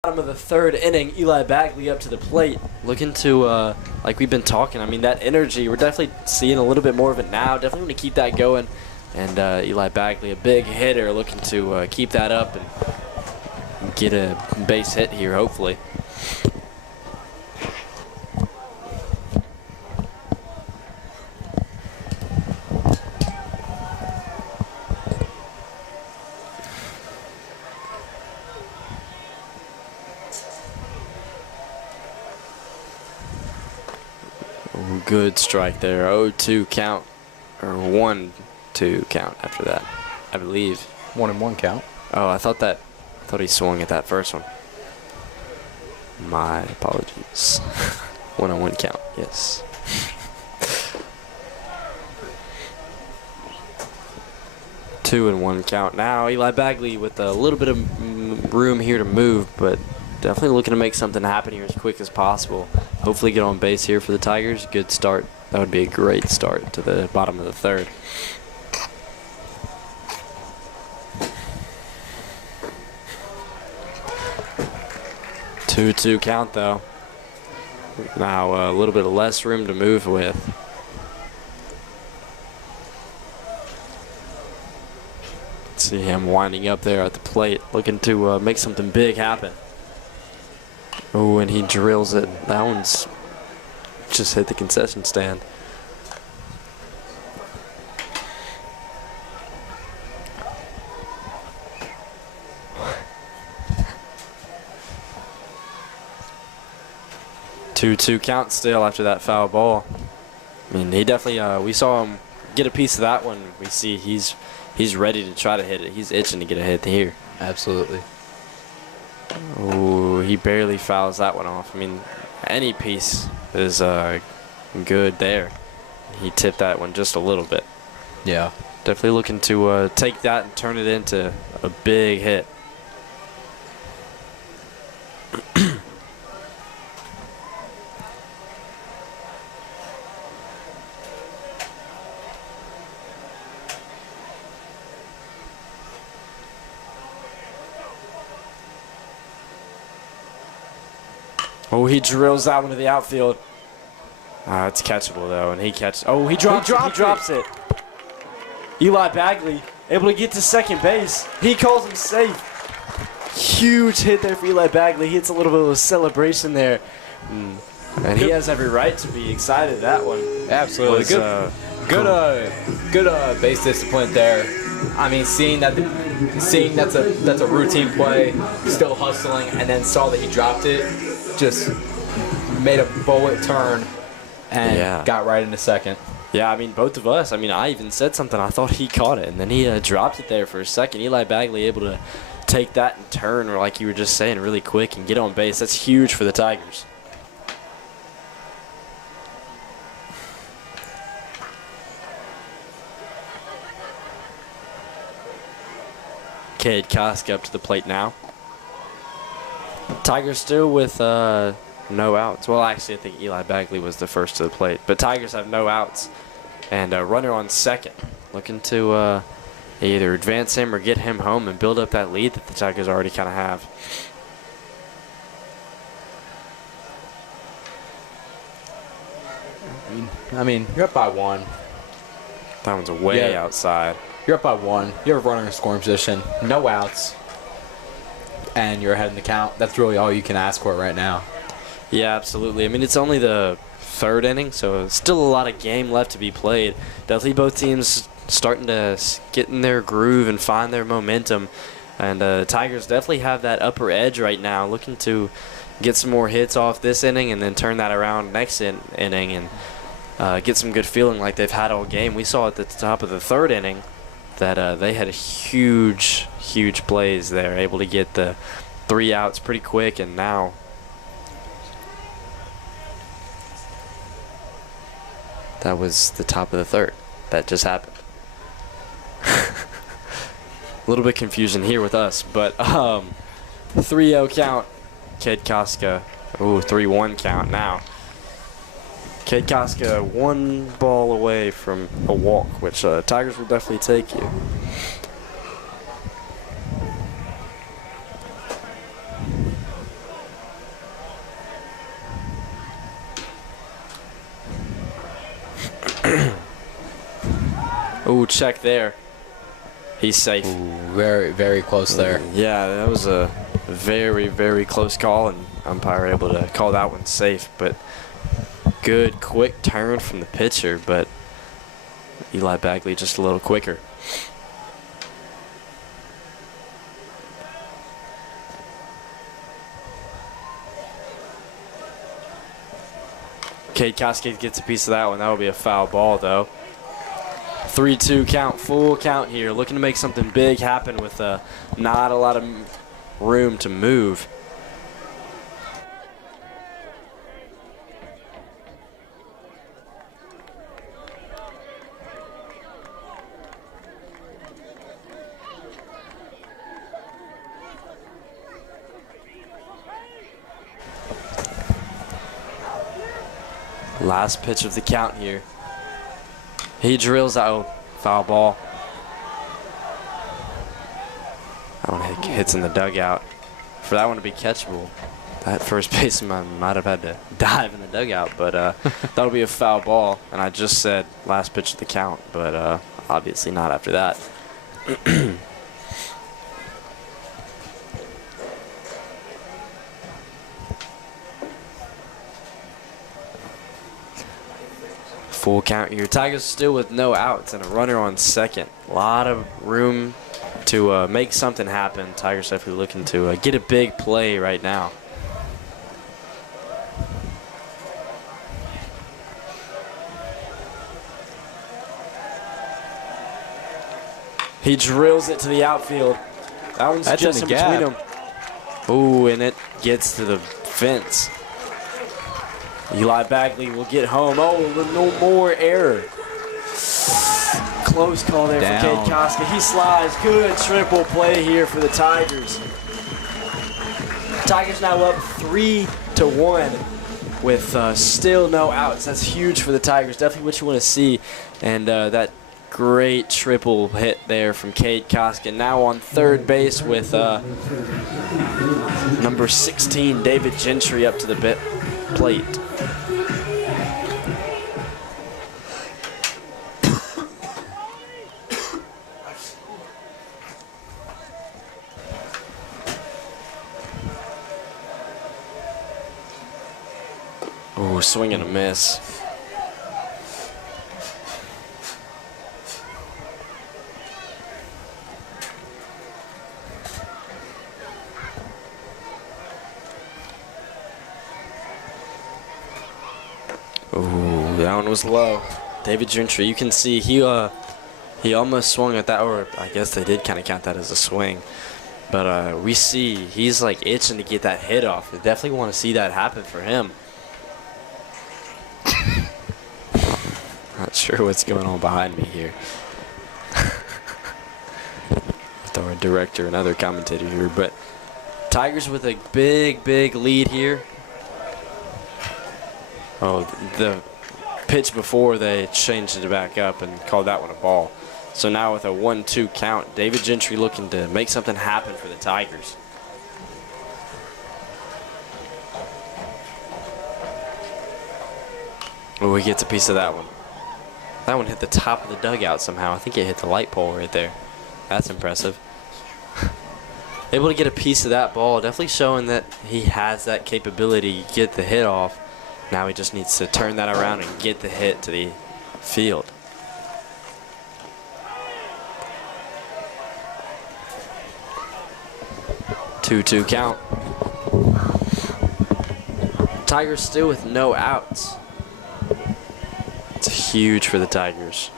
Bottom of the third inning, Eli Bagley up to the plate, looking to, like we've been talking, I mean, that energy, we're definitely seeing a little bit more of it now. Definitely want to keep that going. And Eli Bagley, a big hitter, looking to keep that up and get a base hit here, hopefully. Good strike there. 0-2 count, or 1-2 count after that, I believe. 1-1 count. Oh, I thought he swung at that first one. My apologies. 1-1 count. Yes. Two and 1 count now. Eli Bagley with a little bit of room here to move, but definitely looking to make something happen here as quick as possible. Hopefully get on base here for the Tigers. Good start. That would be a great start to the bottom of the third. Two count though. Now a little bit of less room to move with. See him winding up there at the plate, looking to make something big happen. Oh, and he drills it. That one's just hit the concession stand. Two count still after that foul ball. I mean, he definitely, we saw him get a piece of that one. We see he's ready to try to hit it. He's itching to get a hit here. Absolutely. Oh, he barely fouls that one off. I mean, any piece is good there. He tipped that one just a little bit. Yeah. Definitely looking to take that and turn it into a big hit. Oh, he drills that one to the outfield. It's catchable, though, and he catches. Oh, he drops it. Eli Bagley able to get to second base. He calls him safe. Huge hit there for Eli Bagley. He hits a little bit of a celebration there. And he has every right to be excited that one. Absolutely. Good base discipline there. I mean, seeing that's a routine play, still hustling, and then saw that he dropped it, just made a bullet turn and got right into second. Yeah, I mean, both of us. I mean, I even said something. I thought he caught it, and then he dropped it there for a second. Eli Bagley able to take that and turn, or like you were just saying, really quick and get on base. That's huge for the Tigers. Cade Koska up to the plate now. Tigers still with no outs. Well, actually, I think Eli Bagley was the first to the plate. But Tigers have no outs and a runner on second. Looking to either advance him or get him home and build up that lead that the Tigers already kind of have. I mean, you're up by one. That one's way outside. You're up by one. You have a runner in scoring position. No outs. And you're ahead in the count. That's really all you can ask for right now. Yeah, absolutely. I mean, it's only the third inning, so still a lot of game left to be played. Definitely both teams starting to get in their groove and find their momentum. And the Tigers definitely have that upper edge right now, looking to get some more hits off this inning and then turn that around next inning and get some good feeling like they've had all game. We saw at the top of the third inning that they had huge plays there, able to get the 3 outs pretty quick, and now that was the top of the third. That just happened. A little bit confusion here with us, but 3-0 count. Cade Koska, 3-1 count now. Cade Koska 1 ball away from a walk, which Tigers will definitely take you. Ooh, check there. He's safe. Ooh, very, very close there. Yeah, that was a very, very close call, and umpire able to call that one safe. But good, quick turn from the pitcher, but Eli Bagley just a little quicker. Cade Koska gets a piece of that one. That will be a foul ball, though. 3-2 count, full count here. Looking to make something big happen with not a lot of room to move. Last pitch of the count here. He drills out, foul ball. That one hits in the dugout. For that one to be catchable, that first baseman might have had to dive in the dugout, but that'll be a foul ball. And I just said last pitch of the count, but obviously not after that. Full count here. Tigers still with no outs and a runner on second. A lot of room to make something happen. Tigers definitely looking to get a big play right now. He drills it to the outfield. That one's That's just in in the between gap. them. Ooh, and it gets to the fence. Eli Bagley will get home. Oh, no more error. Close call there for Cade Koska. He slides. Good triple play here for the Tigers. Tigers now up 3-1 with still no outs. That's huge for the Tigers. Definitely what you want to see. And that great triple hit there from Cade Koska. Now on third base with number 16, David Gentry, up to the plate. Oh, swing and a miss. Oh, that one was low. David Gentry, you can see he almost swung at that, or I guess they did kind of count that as a swing. But we see he's like itching to get that hit off. We definitely want to see that happen for him. Not sure what's going on behind me here. Throw a director and other commentator here, but Tigers with a big lead here. Oh, the pitch before they changed it back up and called that one a ball. So now with a 1-2 count, David Gentry looking to make something happen for the Tigers. Oh, he gets a piece of that one. That one hit the top of the dugout somehow. I think it hit the light pole right there. That's impressive. Able to get a piece of that ball, definitely showing that he has that capability to get the hit off. Now he just needs to turn that around and get the hit to the field. Two count. Tigers still with no outs. It's huge for the Tigers.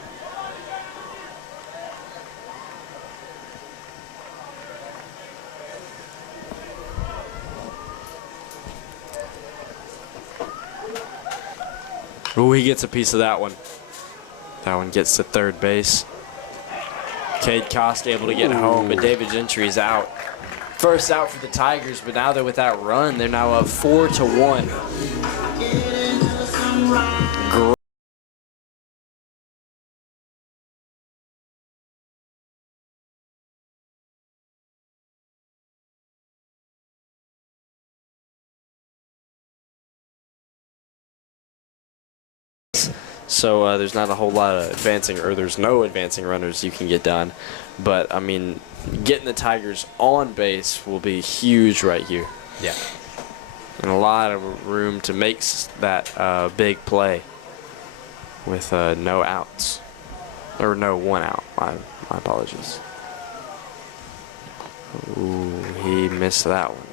Oh, he gets a piece of that one. That one gets to third base. Cade Koska able to get home, but David Gentry is out. First out for the Tigers, but now they're with that run. They're now up 4-1. So there's not a whole lot of advancing, or there's no advancing runners you can get done. But, I mean, getting the Tigers on base will be huge right here. Yeah. And a lot of room to make that big play with no outs. Or no, one out. My apologies. Ooh, he missed that one.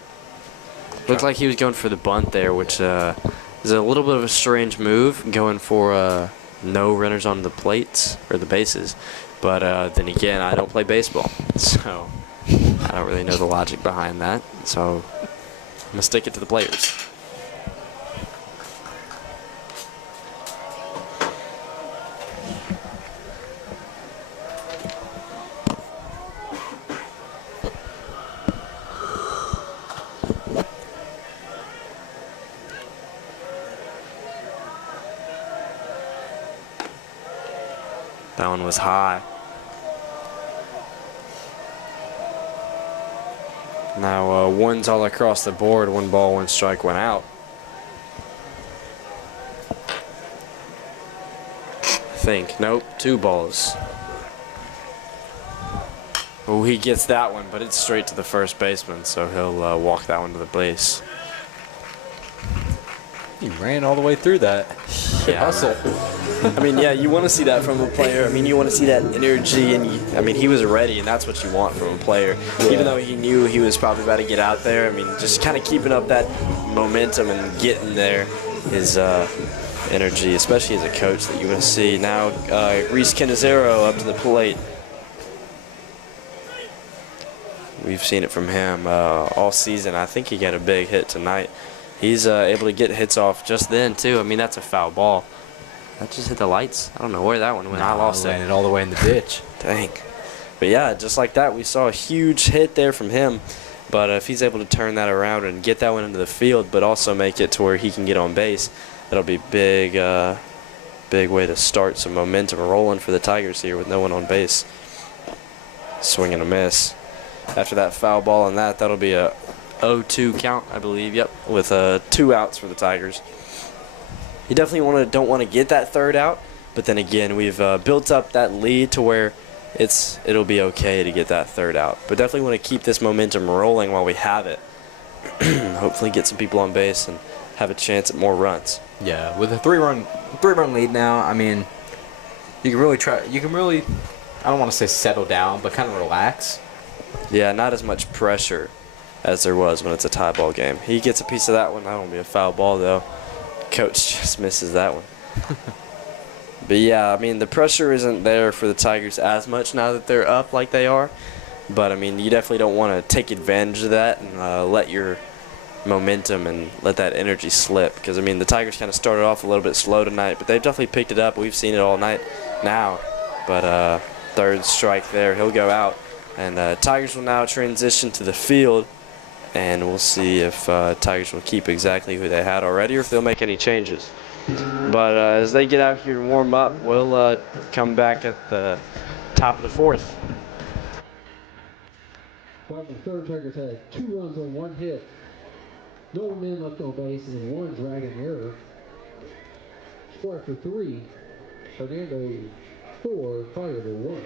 Looked like he was going for the bunt there, which is a little bit of a strange move, going for no runners on the plates or the bases. But then again, I don't play baseball, so I don't really know the logic behind that. So I'm gonna stick it to the players. That one was high. Now one's all across the board. 1 ball, 1 strike, 1 out. I think. Nope, 2 balls. Oh, he gets that one, but it's straight to the first baseman, so he'll walk that one to the base. He ran all the way through that. Yeah, Hustle. I mean, yeah, you want to see that from a player. I mean, you want to see that energy, and he was ready, and that's what you want from a player. Yeah. Even though he knew he was probably about to get out there, I mean, just kind of keeping up that momentum and getting there is energy, especially as a coach, that you want to see. Now, Reese Canizero up to the plate. We've seen it from him all season. I think he got a big hit tonight. He's able to get hits off just then, too. I mean, that's a foul ball. That just hit the lights. I don't know where that one went. I lost it. Landed all the way in the ditch. Dang. But, yeah, just like that, we saw a huge hit there from him. But if he's able to turn that around and get that one into the field, but also make it to where he can get on base, that'll be big, big way to start some momentum rolling for the Tigers here with no one on base. Swing and a miss. After that foul ball and that'll be a 0-2 count, I believe. Yep, with 2 outs for the Tigers. You definitely don't want to get that third out, but then again, we've built up that lead to where it'll be okay to get that third out. But definitely want to keep this momentum rolling while we have it. Hopefully, get some people on base and have a chance at more runs. Yeah, with a three-run lead now, I mean, you can really try. You can really, I don't want to say settle down, but kind of relax. Yeah, not as much pressure as there was when it's a tie ball game. He gets a piece of that one. That won't be a foul ball, though. Coach just misses that one. But, yeah, I mean, the pressure isn't there for the Tigers as much now that they're up like they are. But, I mean, you definitely don't want to take advantage of that and let your momentum and let that energy slip. Because, I mean, the Tigers kind of started off a little bit slow tonight, but they've definitely picked it up. We've seen it all night now. But third strike there, he'll go out. And Tigers will now transition to the field, and we'll see if Tigers will keep exactly who they had already or if they'll make any changes. But as they get out here and warm up, we'll come back at the top of the fourth. Bottom of the third, Tigers had 2 runs on 1 hit. No men left on base and 1 dragging error. Score after 3. Hernando 4, Collierville 1.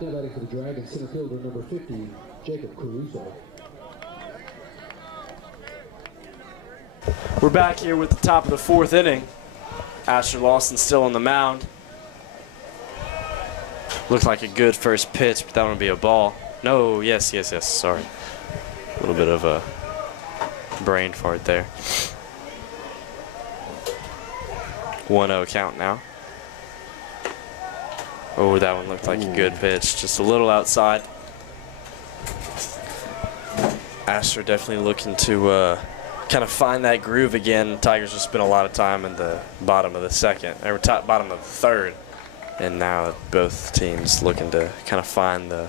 Now batting for the Dragons, center fielder number 50, Jacob Caruso. We're back here with the top of the 4th inning. Asher Lawson still on the mound. Looks like a good first pitch, but that would be a ball. No, yes, sorry. A little bit of a brain fart there. 1-0 count now. Oh, that one looked like a good pitch. Just a little outside. Asher definitely looking to kind of find that groove again. Tigers just spent a lot of time in the bottom of the second, or bottom of the third. And now both teams looking to kind of find the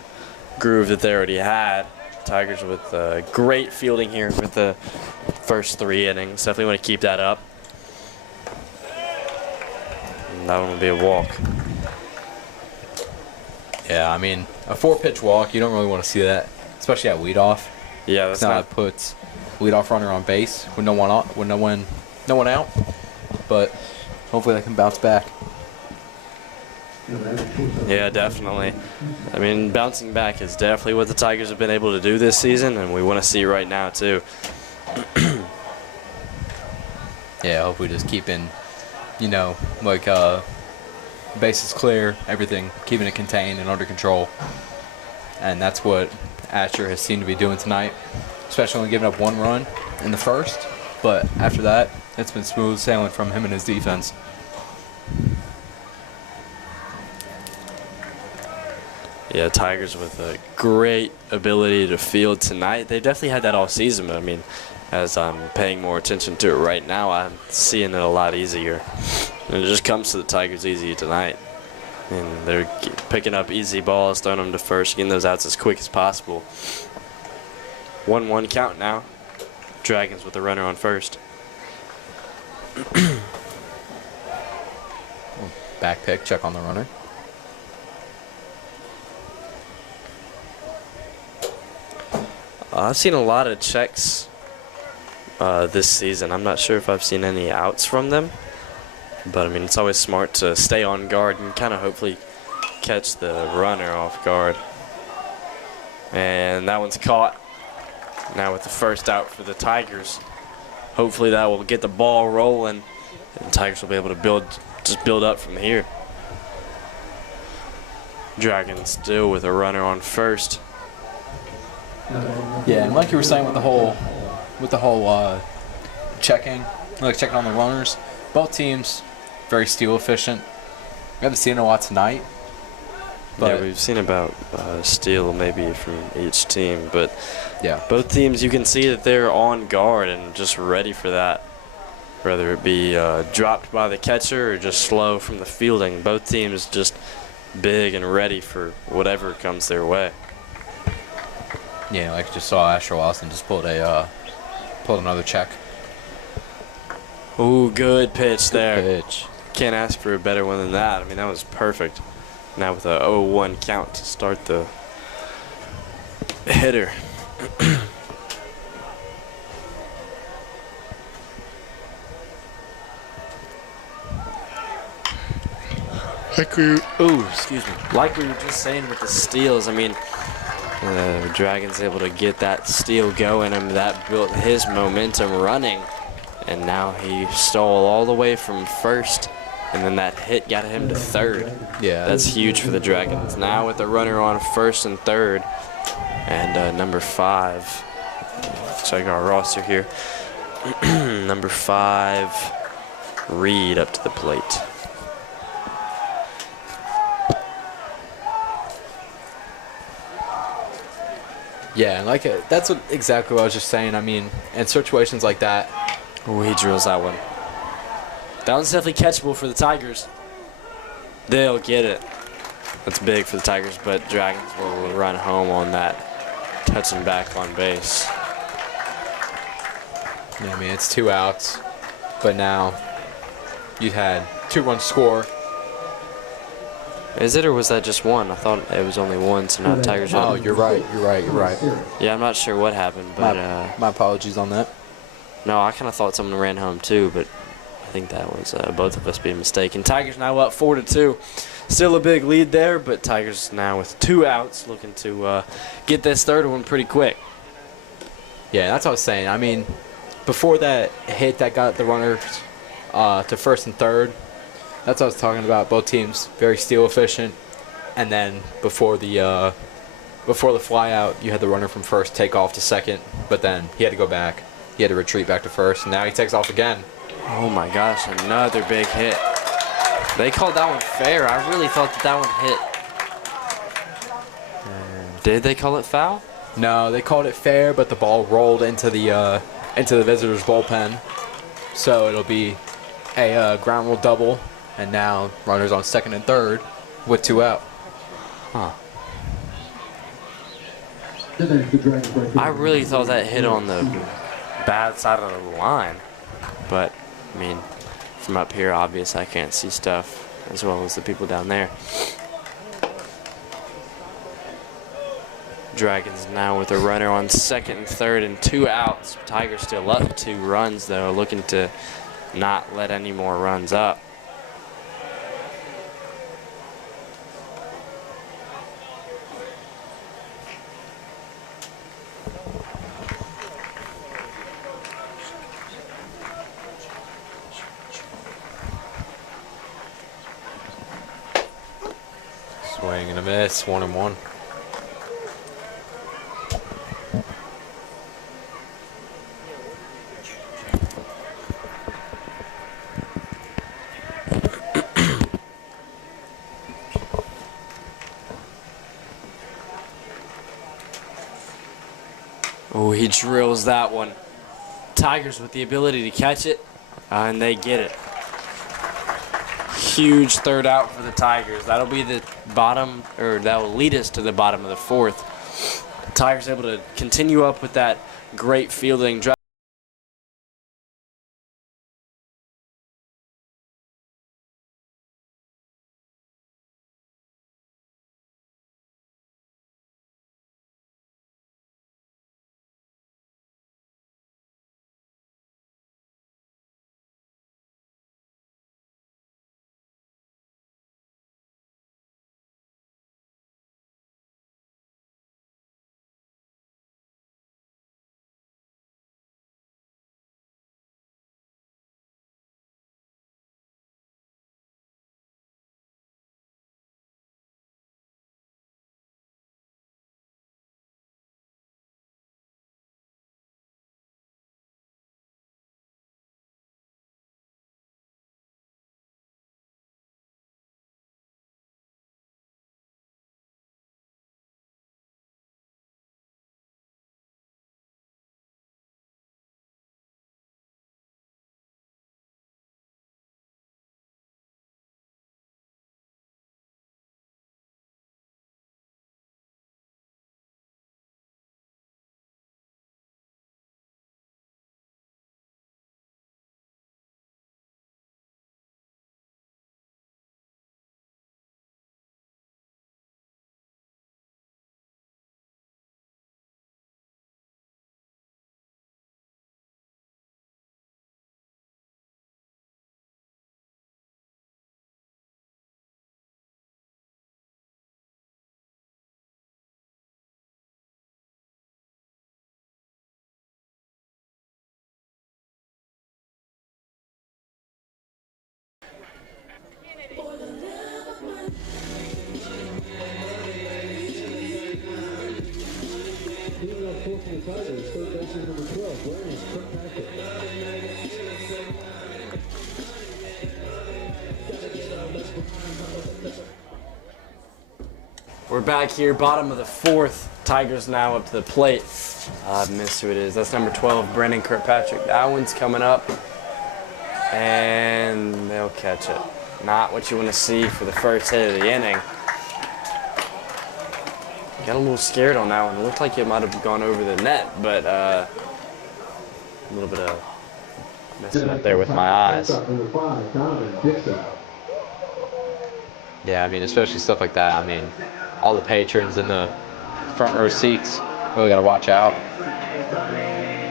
groove that they already had. Tigers with great fielding here with the first 3 innings. Definitely want to keep that up. And that one will be a walk. Yeah, I mean, a 4-pitch walk, you don't really want to see that, especially at leadoff. Yeah, that's not. It puts leadoff runner on base with no one out. But hopefully they can bounce back. Yeah, definitely. I mean, bouncing back is definitely what the Tigers have been able to do this season, and we want to see right now too. Yeah, I hope we just keeping, bases clear, everything, keeping it contained and under control. And that's what Asher has seemed to be doing tonight. especially when giving up 1 run in the first. But after that, it's been smooth sailing from him and his defense. Yeah, Tigers with a great ability to field tonight. They've definitely had that all season, but I mean, as I'm paying more attention to it right now, I'm seeing it a lot easier. And it just comes to the Tigers easy tonight. And they're picking up easy balls, throwing them to first, getting those outs as quick as possible. 1-1 count now. Dragons with the runner on first. Back pick, check on the runner. I've seen a lot of checks this season. I'm not sure if I've seen any outs from them. But, I mean, it's always smart to stay on guard and kind of hopefully catch the runner off guard. And that one's caught. Now with the first out for the Tigers. Hopefully that will get the ball rolling. And the Tigers will be able to build up from here. Dragons still with a runner on first. Yeah, and like you were saying with the whole checking on the runners, both teams very steal efficient. We haven't seen it a lot tonight. But yeah, we've seen about steal maybe from each team, but yeah, both teams you can see that they're on guard and just ready for that. Whether it be dropped by the catcher or just slow from the fielding, both teams just big and ready for whatever comes their way. Yeah, like I just saw Asher Lawson just pulled another check. Ooh, good pitch there. Good pitch. Can't ask for a better one than that. I mean, that was perfect. Now with a 0-1 count to start the hitter. Excuse me. Like we were just saying with the steals, I mean, the Dragons able to get that steal going, and that built his momentum running. And now he stole all the way from first, and then that hit got him to third. Yeah, that's huge for the Dragons. Now with the runner on first and third, and number 5. Check our roster here. Number 5, Reed up to the plate. Yeah, and that's exactly what I was just saying. I mean, in situations like that. Oh, he drills that one. That one's definitely catchable for the Tigers. They'll get it. That's big for the Tigers, but Dragons will run home on that, touching back on base. Yeah, I mean, it's 2 outs, but now you had 2 runs score. Is it, or was that just 1? I thought it was only 1, so now Tigers are. Oh, you're right. Yeah, I'm not sure what happened, but my apologies on that. No, I kind of thought someone ran home too, but I think that was both of us being mistaken. Tigers now up 4-2. Still a big lead there, but Tigers now with 2 outs, looking to get this third one pretty quick. Yeah, that's what I was saying. I mean, before that hit that got the runners to first and third, that's what I was talking about. Both teams very steal efficient, and then before the fly out, you had the runner from first take off to second, but then he had to go back. He had to retreat back to first, and now he takes off again. Oh my gosh, another big hit. They called that one fair. I really thought that one hit. Did they call it foul? No, they called it fair, but the ball rolled into the visitors' bullpen. So it'll be a ground rule double, and now runners on second and third with 2 out. Huh. I really thought that hit on the bad side of the line, but I mean, from up here, obvious I can't see stuff as well as the people down there. Dragons now with a runner on second and third and 2 outs. Tigers still up 2 runs though, looking to not let any more runs up. Swing and a miss, 1-1. He drills that one. Tigers with the ability to catch it, and they get it. Huge third out for the Tigers. That'll be the bottom, or that will lead us to the bottom of the fourth. Tigers able to continue up with that great fielding. Leading off fourth for the Tigers, third baseman number 12, Brandon Kirkpatrick. We're back here, bottom of the fourth. Tigers now up to the plate. I missed who it is. That's number 12, Brandon Kirkpatrick. That one's coming up, and they'll catch it. Not what you want to see for the first hit of the inning. Got a little scared on that one. It looked like it might have gone over the net, but a little bit of messing up there with my eyes. Yeah, I mean, especially stuff like that. I mean, all the patrons in the front row seats really got to watch out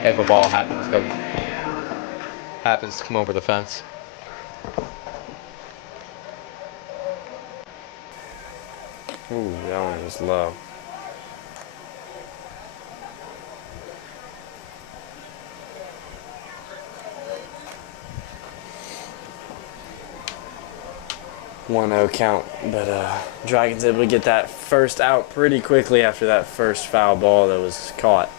if a ball happens to come over the fence. Ooh, that one was low. One-0 count, but Dragons able to get that first out pretty quickly after that first foul ball that was caught.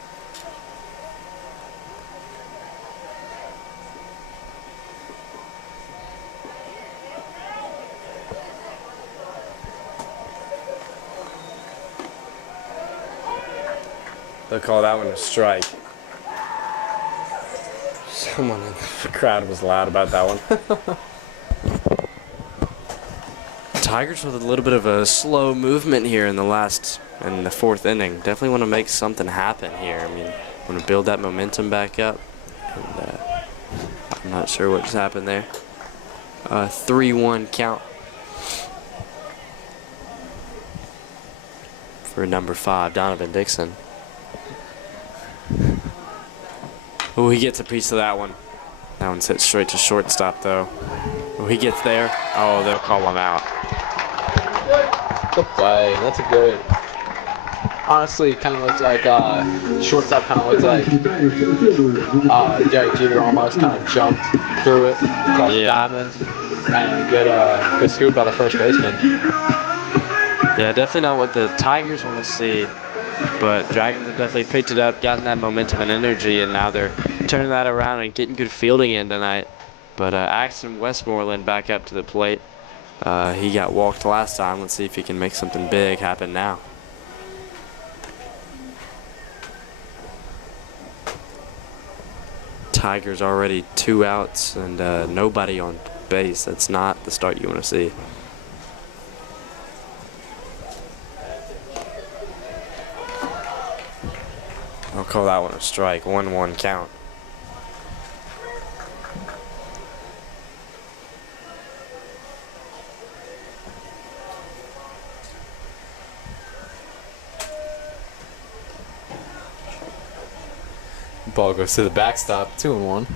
They'll call that one a strike. Someone in the crowd was loud about that one. Tigers with a little bit of a slow movement here in the fourth inning. Definitely want to make something happen here. I mean, want to build that momentum back up. And, I'm not sure what just happened there. 3-1 count for number 5, Donovan Dixon. Oh, he gets a piece of that one. That one's hit straight to shortstop, though. Oh, he gets there. Oh, they'll call him out. Good play. That's a good. Honestly, it kind of looked like shortstop. Kind of looked like Derek Jeter almost kind of jumped through it across the diamond, and good scoop by the first baseman. Yeah, definitely not what the Tigers want to see, but Dragons have definitely picked it up, gotten that momentum and energy, and now they're turning that around and getting good fielding in tonight. But Axton Westmoreland back up to the plate. He got walked last time. Let's see if he can make something big happen now. Tigers already 2 outs and nobody on base. That's not the start you want to see. I'll call that one a strike. 1-1 count. Ball goes to the backstop, 2-1.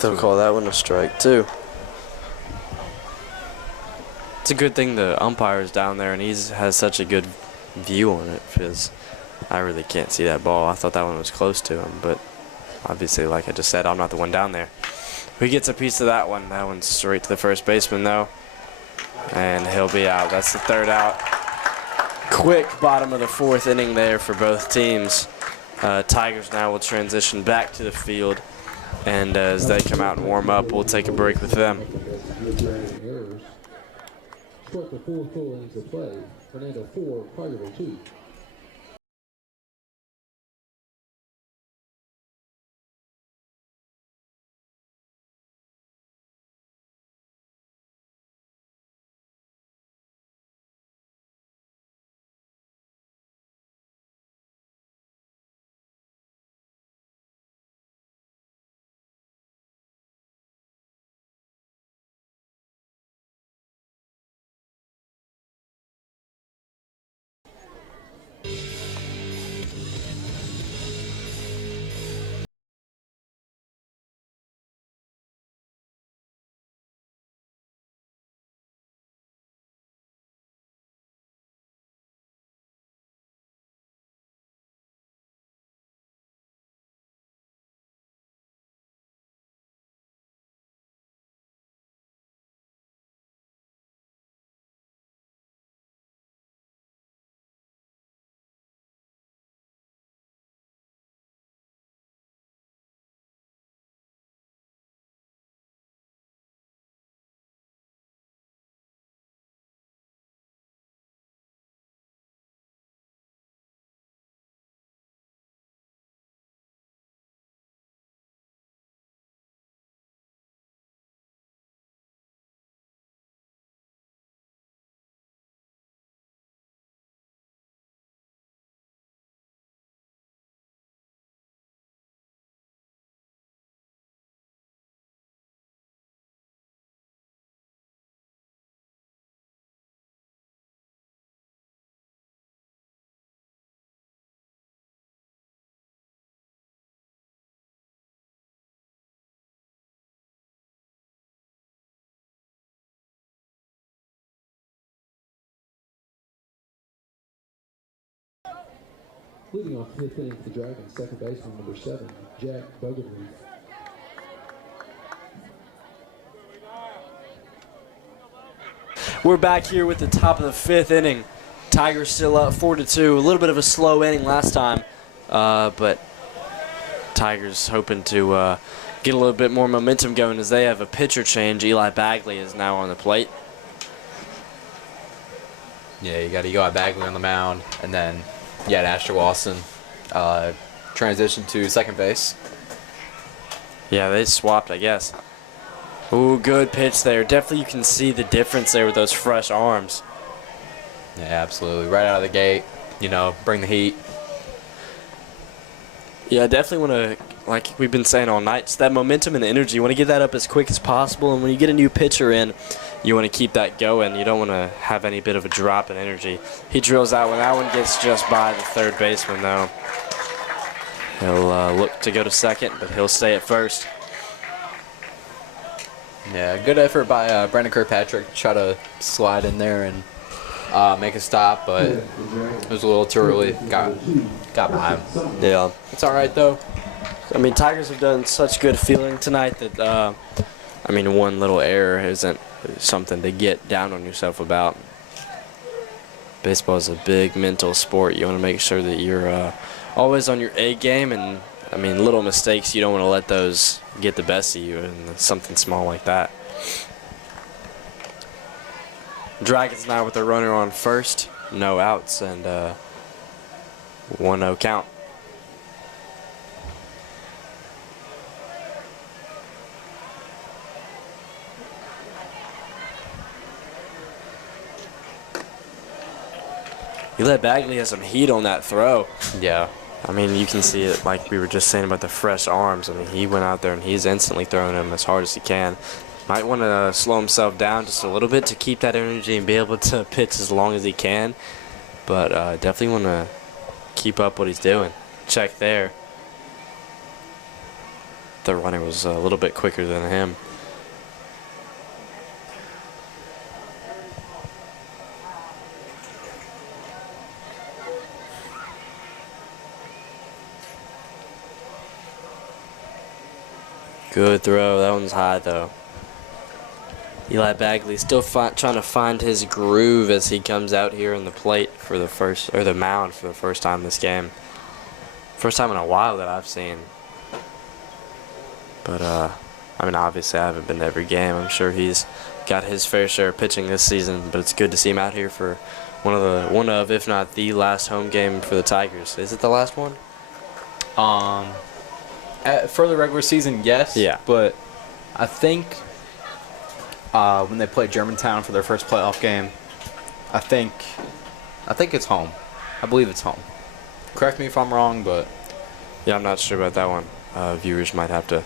They'll call that one a strike too. It's a good thing the umpire's down there and he has such a good view on it, because I really can't see that ball. I thought that one was close to him, but obviously, like I just said, I'm not the one down there. He gets a piece of that one. That one's straight to the first baseman though, and he'll be out. That's the 3rd out. Quick bottom of the 4th inning there for both teams. Tigers now will transition back to the field, and as they come out and warm up, we'll take a break with them. Struck the 4 full innings of play. Hernando 4, Collierville 2. Leading off 5th inning for the Dragons, second baseman number 7, Jack Bogenreef. We're back here with the top of the 5th inning. Tigers still up 4-2. A little bit of a slow inning last time, but Tigers hoping to get a little bit more momentum going as they have a pitcher change. Eli Bagley is now on the plate. Yeah, you got Eli Bagley on the mound, and then Asher Lawson transition to second base. Yeah, they swapped, I guess. Ooh, good pitch there. Definitely you can see the difference there with those fresh arms. Yeah, absolutely. Right out of the gate, bring the heat. Yeah, I definitely want to, like we've been saying all night, just that momentum and energy. You want to get that up as quick as possible, and when you get a new pitcher in, you want to keep that going. You don't want to have any bit of a drop in energy. He drills that one. That one gets just by the 3rd baseman, though. He'll look to go to second, but he'll stay at first. Yeah, good effort by Brendan Kirkpatrick to try to slide in there and make a stop, but it was a little too early. Got by him. Yeah. It's all right, though. I mean, Tigers have done such good feeling tonight that, one little error isn't something to get down on yourself about. Baseball is a big mental sport. You want to make sure that you're always on your A game, and I mean, little mistakes, you don't want to let those get the best of you in something small like that. Dragons now with a runner on first, no outs, and 1-0 count. Eli Bagley has some heat on that throw. Yeah. I mean, you can see it like we were just saying about the fresh arms. I mean, he went out there and he's instantly throwing them as hard as he can. Might want to slow himself down just a little bit to keep that energy and be able to pitch as long as he can. But definitely want to keep up what he's doing. Check there. The runner was a little bit quicker than him. Good throw. That one's high, though. Eli Bagley still trying to find his groove as he comes out here in the plate for the first, or the mound for the first time this game. First time in a while that I've seen. But I mean, obviously I haven't been to every game. I'm sure he's got his fair share of pitching this season, but it's good to see him out here for one of, if not the last home game for the Tigers. Is it the last one? For the regular season, yes. Yeah. But I think when they played Germantown for their first playoff game, I think it's home. I believe it's home. Correct me if I'm wrong, but Yeah, I'm not sure about that one. Viewers might have to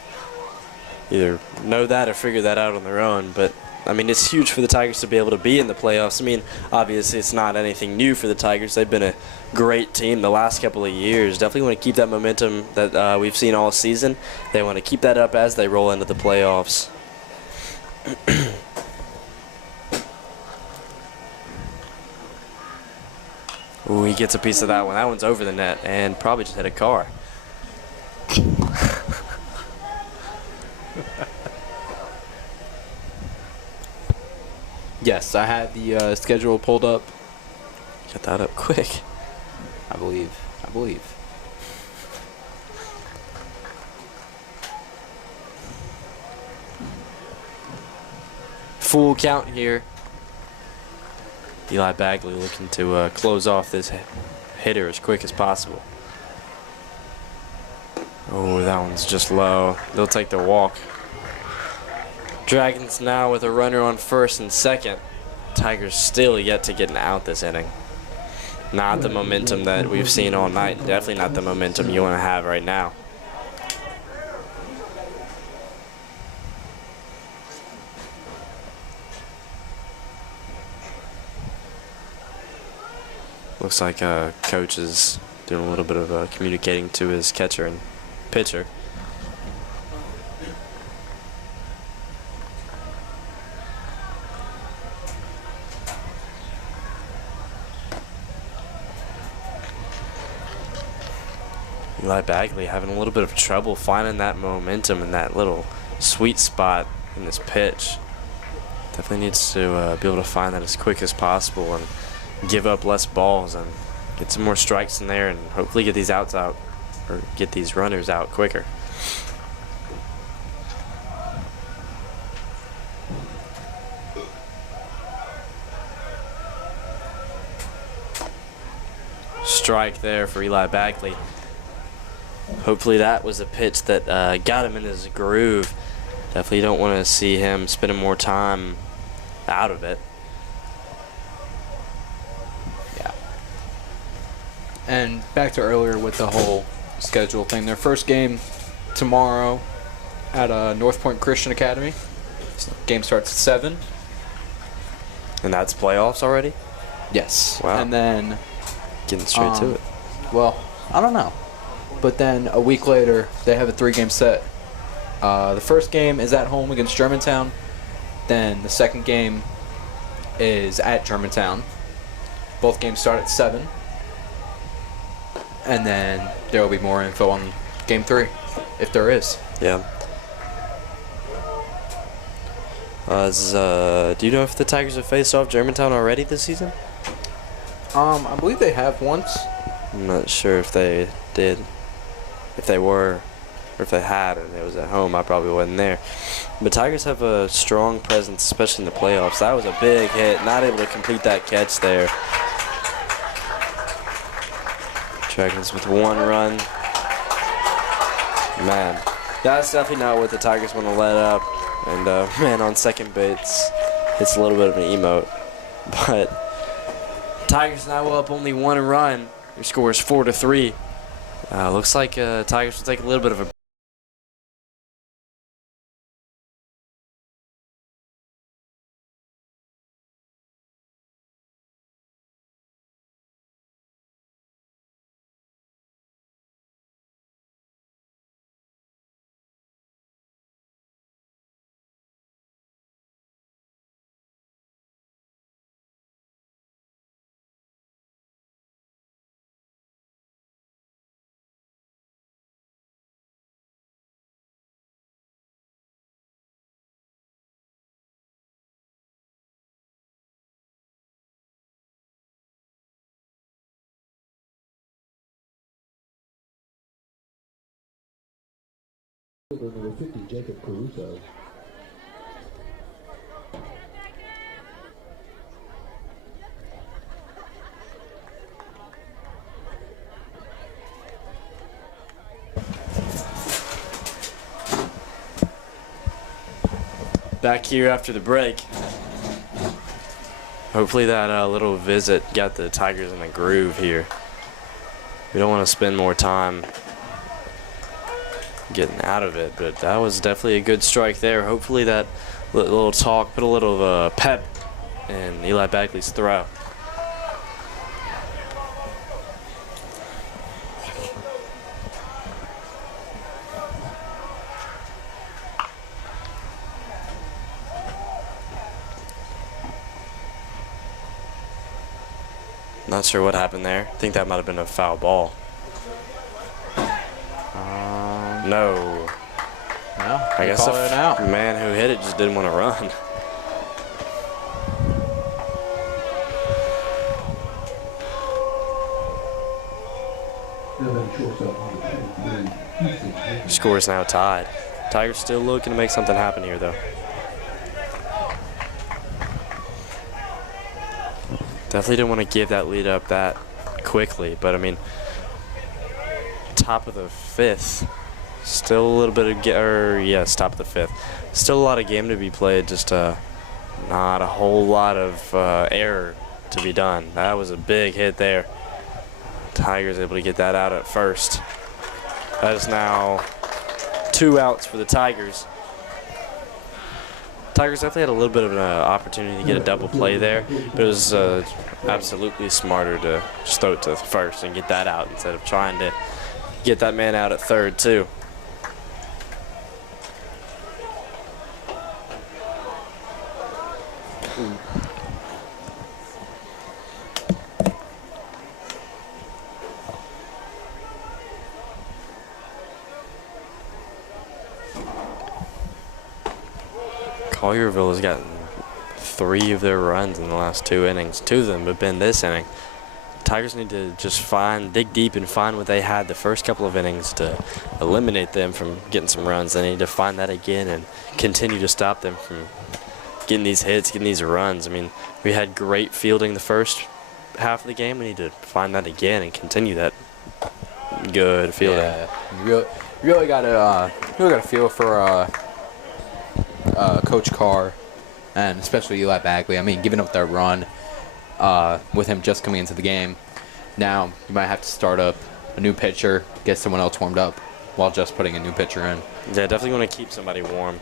either know that or figure that out on their own. But, I mean, it's huge for the Tigers to be able to be in the playoffs. I mean, obviously it's not anything new for the Tigers. They've been a great team the last couple of years. Definitely want to keep that momentum that we've seen all season. They want to keep that up as they roll into the playoffs. Ooh, he gets a piece of that one. That one's over the net and probably just hit a car. yes, I had the schedule pulled up. Got that up quick. I believe. Full count here. Eli Bagley looking to close off this hitter as quick as possible. Oh, that one's just low. They'll take the walk. Dragons now with a runner on first and second. Tigers still yet to get an out this inning. Not the momentum that we've seen all night. Definitely not the momentum you want to have right now. Looks like coach is doing a little bit of communicating to his catcher and pitcher. Eli Bagley having a little bit of trouble finding that momentum and that little sweet spot in this pitch. Definitely needs to be able to find that as quick as possible and give up less balls and get some more strikes in there and hopefully get these outs out or get these runners out quicker. Strike there for Eli Bagley. Hopefully that was a pitch that got him in his groove. Definitely don't want to see him spending more time out of it. Yeah. And back to earlier with the whole schedule thing. Their first game tomorrow at North Point Christian Academy. Game starts at 7. And that's playoffs already? Yes. Wow. And then getting straight to it. Well, I don't know. But then a week later, they have a 3-game set. The first game is at home against Germantown. Then the second game is at Germantown. Both games start at 7. And then there will be more info on Game 3, if there is. Yeah. Do you know if the Tigers have faced off Germantown already this season? I believe they have once. I'm not sure if they did. If they were, or if they had, and it was at home, I probably wasn't there. But Tigers have a strong presence, especially in the playoffs. That was a big hit. Not able to complete that catch there. Dragons with 1 run. Man, that's definitely not what the Tigers want to let up. And, man, on second base, it's a little bit of an emote. But Tigers now up only 1 run. Their score is 4-3. Looks like Tigers will take a little bit of a Number 50, Jacob Caruso. back here after the break. Hopefully that little visit got the Tigers in a groove here. We don't want to spend more time getting out of it, but that was definitely a good strike there. Hopefully that little talk put a little pep in Eli Bagley's throw. Not sure what happened there. I think that might have been a foul ball. No. No, I guess the it out. man who hit it just didn't want to run. Score is now tied. Tigers still looking to make something happen here, though. Definitely didn't want to give that lead up that quickly, but I mean, top of the 5th. Still a little bit of yes, top of the 5th. Still a lot of game to be played. Just not a whole lot of error to be done. That was a big hit there. Tigers able to get that out at first. That is now 2 outs for the Tigers. Tigers definitely had a little bit of an opportunity to get a double play there, but it was absolutely smarter to just throw it to first and get that out instead of trying to get that man out at third too. Collierville has gotten 3 of their runs in the last 2 innings. 2 of them have been this inning. Tigers need to just dig deep and find what they had the first couple of innings to eliminate them from getting some runs. They need to find that again and continue to stop them from getting these hits, getting these runs. I mean, we had great fielding the first half of the game. We need to find that again and continue that good fielding. Yeah, you really gotta feel for Coach Carr and especially Eli Bagley. I mean, giving up that run with him just coming into the game. Now you might have to start up a new pitcher, get someone else warmed up while just putting a new pitcher in. Yeah, definitely want to keep somebody warm.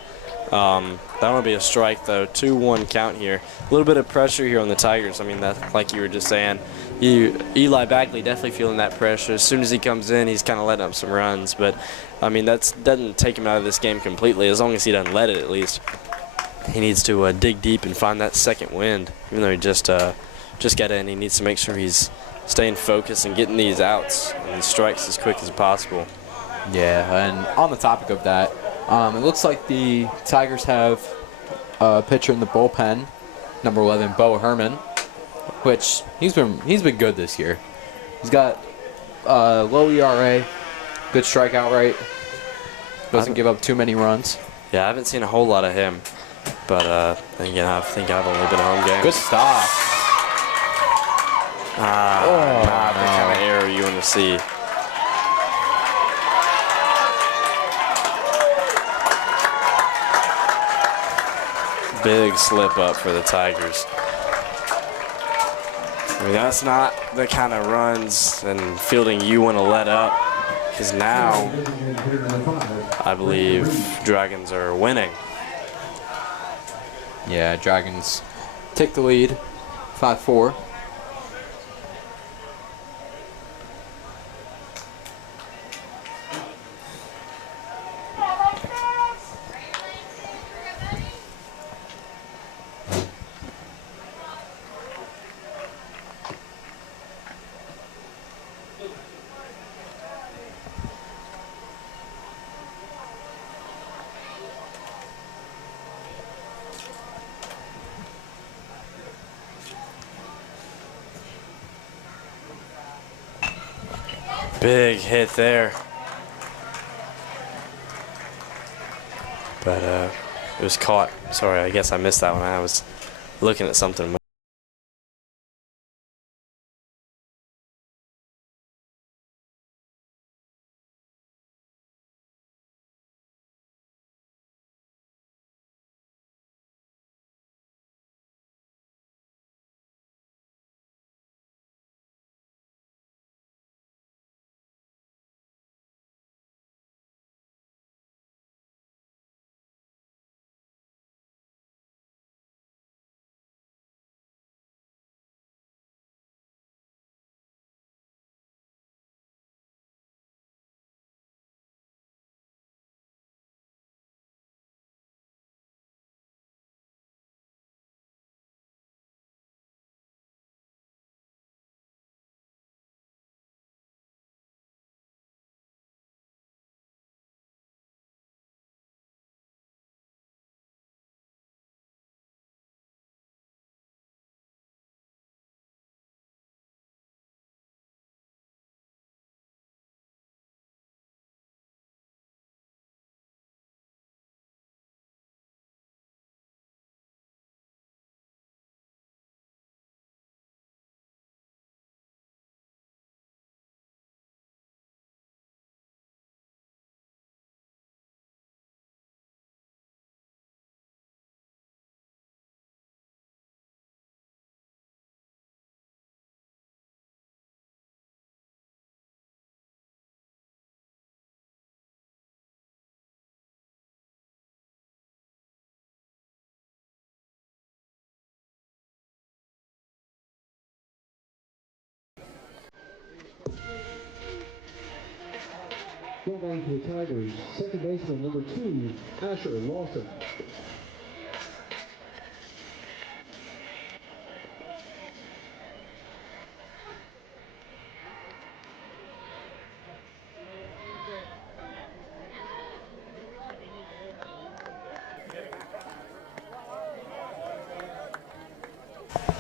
That would be a strike, though. 2-1 count here. A little bit of pressure here on the Tigers. I mean, that's like you were just saying. Eli Bagley definitely feeling that pressure. As soon as he comes in, he's kind of letting up some runs. But, I mean, that doesn't take him out of this game completely, as long as he doesn't let it at least. He needs to dig deep and find that second wind. Even though he just got in, he needs to make sure he's staying focused and getting these outs and these strikes as quick as possible. Yeah, and on the topic of that, it looks like the Tigers have a pitcher in the bullpen, number 11, Bo Herman, which he's been good this year. He's got low ERA, good strikeout rate, doesn't give up too many runs. Yeah, I haven't seen a whole lot of him, but again, I think I've only been home games. Good stop. Not the kind of error you want to see. Big slip up for the Tigers. I mean, that's not the kind of runs and fielding you want to let up, because now I believe Dragons are winning. Yeah, Dragons take the lead, 5-4. Big hit there. But it was caught. Sorry, I guess I missed that one. I was looking at something. Going back to the Tigers, second baseman number 2, Asher Lawson.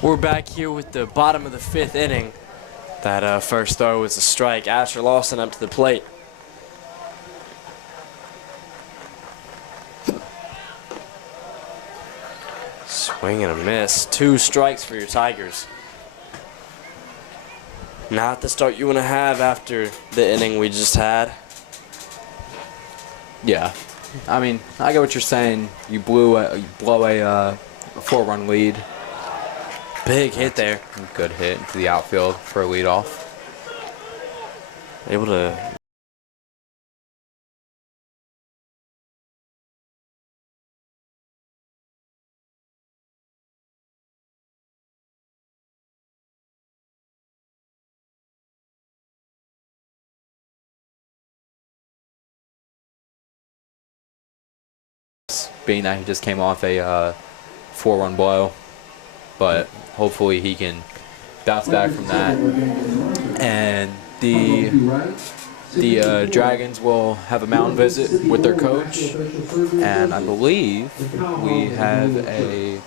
We're back here with the bottom of the 5th inning. That first throw was a strike. Asher Lawson up to the plate. Swing and a miss. 2 strikes for your Tigers. Not the start you want to have after the inning we just had. Yeah, I mean, I get what you're saying. You blow a 4-run lead. Big hit there. Good hit into the outfield for a leadoff. Able to. Being that he just came off a 4-run blow, but hopefully he can bounce back from that. And the Dragons will have a mound visit with their coach, and I believe we have a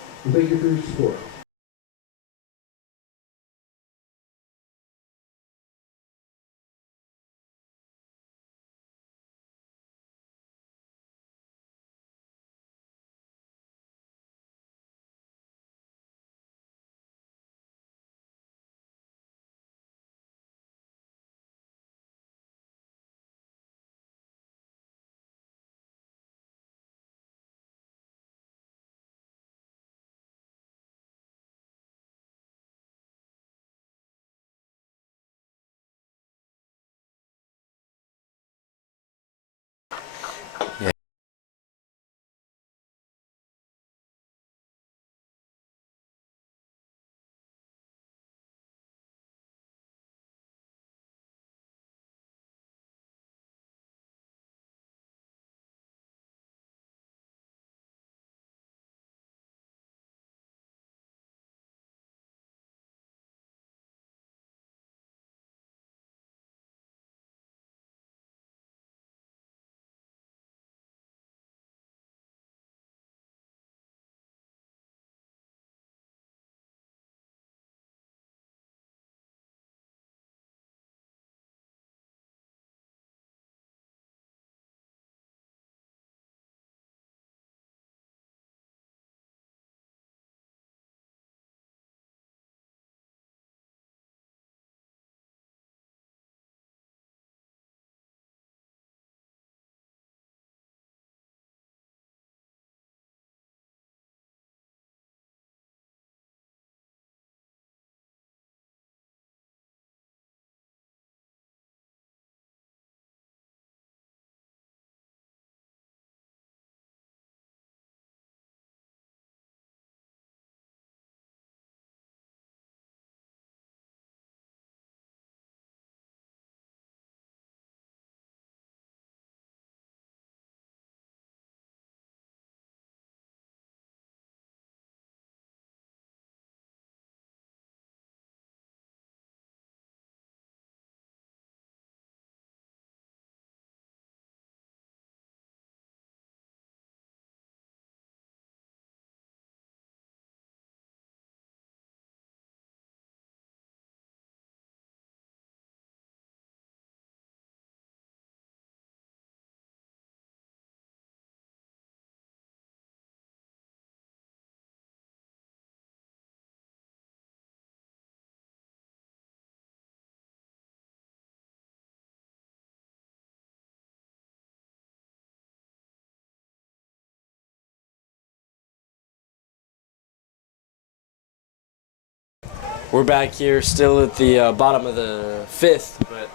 We're back here still at the bottom of the 5th, but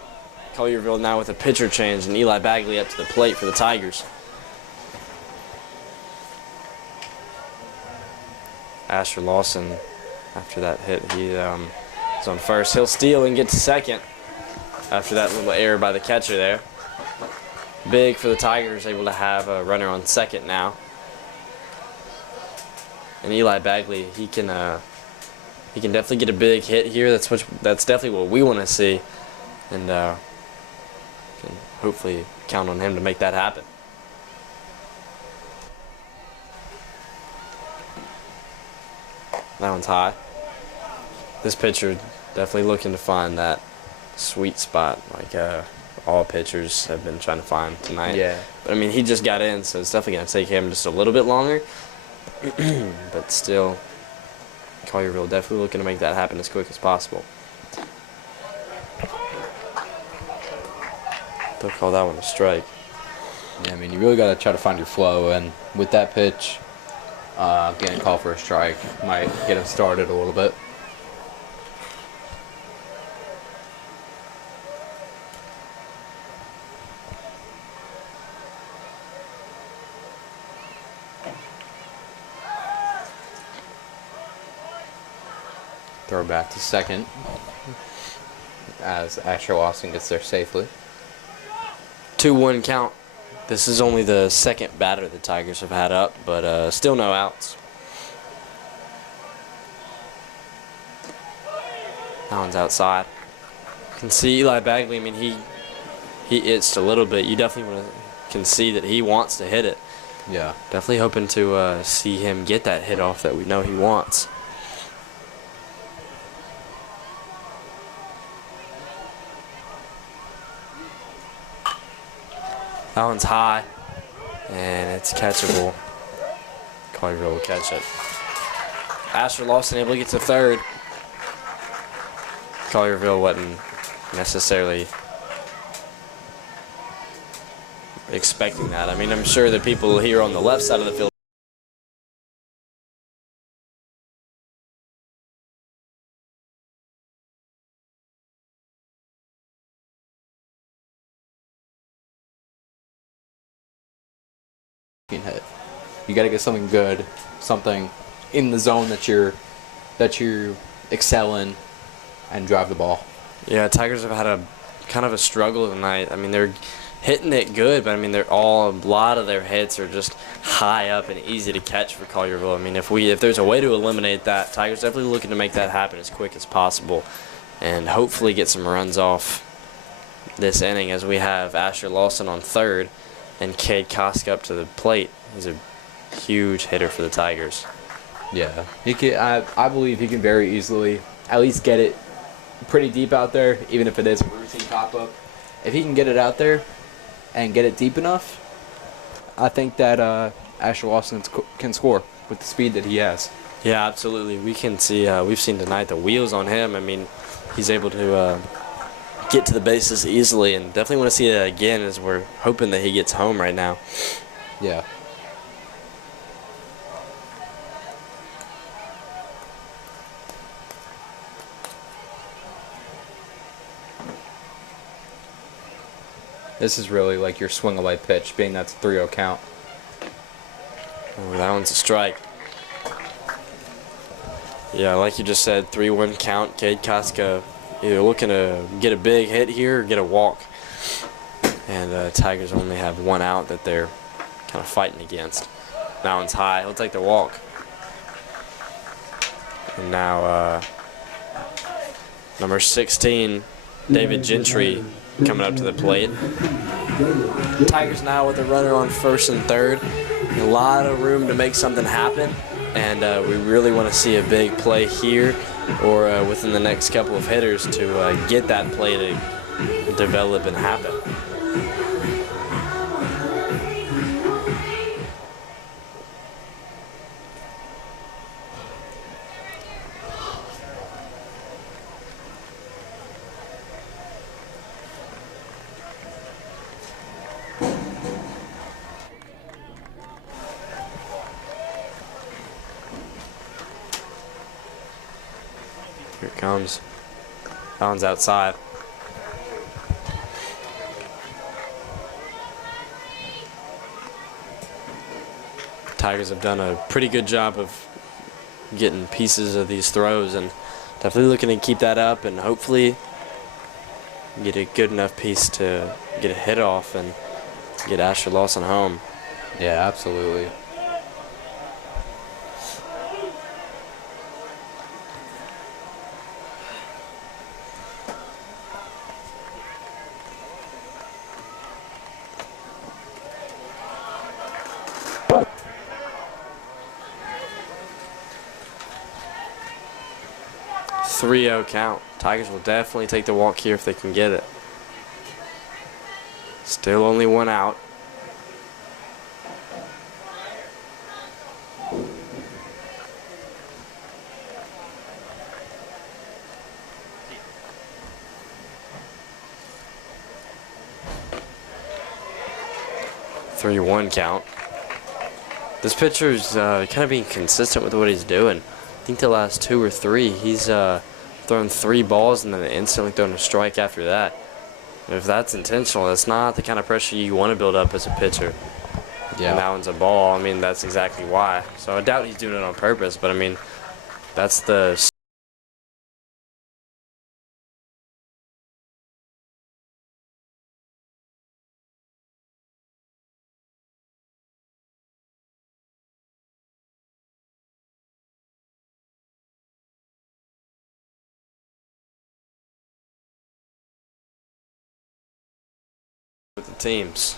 Collierville now with a pitcher change and Eli Bagley up to the plate for the Tigers. Asher Lawson, after that hit, he is on first. He'll steal and get to second after that little error by the catcher there. Big for the Tigers, able to have a runner on second now. And Eli Bagley, he can definitely get a big hit here. That's definitely what we want to see, and can hopefully count on him to make that happen. That one's high. This pitcher definitely looking to find that sweet spot, like all pitchers have been trying to find tonight. Yeah. But I mean, he just got in, so it's definitely going to take him just a little bit longer. But still, Collierville definitely looking to make that happen as quick as possible. They'll call that one a strike. Yeah, I mean, you really got to try to find your flow, and with that pitch, getting called for a strike might get him started a little bit. Throw back to second as Asher Lawson gets there safely. 2-1 count. This is only the second batter the Tigers have had up, but still no outs. That one's outside. You can see Eli Bagley, I mean, he itched a little bit. You definitely can see that he wants to hit it. Yeah. Definitely hoping to see him get that hit off that we know he wants. That one's high, and it's catchable. Collierville will catch it. Asher Lawson able to get to third. Collierville wasn't necessarily expecting that. I mean, I'm sure the people here on the left side of the field hit. You got to get something good, something in the zone that you excel in, and drive the ball. Yeah, Tigers have had a kind of a struggle tonight. I mean, they're hitting it good, but I mean, a lot of their hits are just high up and easy to catch for Collierville. I mean, if there's a way to eliminate that, Tigers definitely looking to make that happen as quick as possible, and hopefully get some runs off this inning as we have Asher Lawson on third and Cade Koska up to the plate. He's a huge hitter for the Tigers. Yeah, he can. I believe he can very easily at least get it pretty deep out there, even if it is a routine pop-up. If he can get it out there and get it deep enough, I think that Asher Lawson can score with the speed that he has. Yeah, absolutely. We can see, we've seen tonight the wheels on him. I mean, he's able to get to the bases easily, and definitely want to see it again as we're hoping that he gets home right now. Yeah. This is really like your swing away pitch, being that's a 3-0 count. Oh, that one's a strike. Yeah, like you just said, 3-1 count. Cade Koska either looking to get a big hit here or get a walk. And Tigers only have one out that they're kind of fighting against. That one's high. He'll take the walk. And now number 16, David Gentry, coming up to the plate. Tigers now with a runner on first and third. A lot of room to make something happen, and we really want to see a big play here or within the next couple of hitters to get that play to develop and happen. Here it comes. That one's outside. Tigers have done a pretty good job of getting pieces of these throws, and definitely looking to keep that up and hopefully get a good enough piece to get a hit off and get Asher Lawson home. Yeah, absolutely. .3-0 count. Tigers will definitely take the walk here if they can get it. Still only one out. .3-1 count. This pitcher's kind of being consistent with what he's doing. I think the last 2 or 3, he's thrown 3 balls and then instantly thrown a strike after that. And if that's intentional, that's not the kind of pressure you want to build up as a pitcher. Yeah. And that one's a ball. I mean, that's exactly why. So I doubt he's doing it on purpose, but I mean, that's the... with the teams.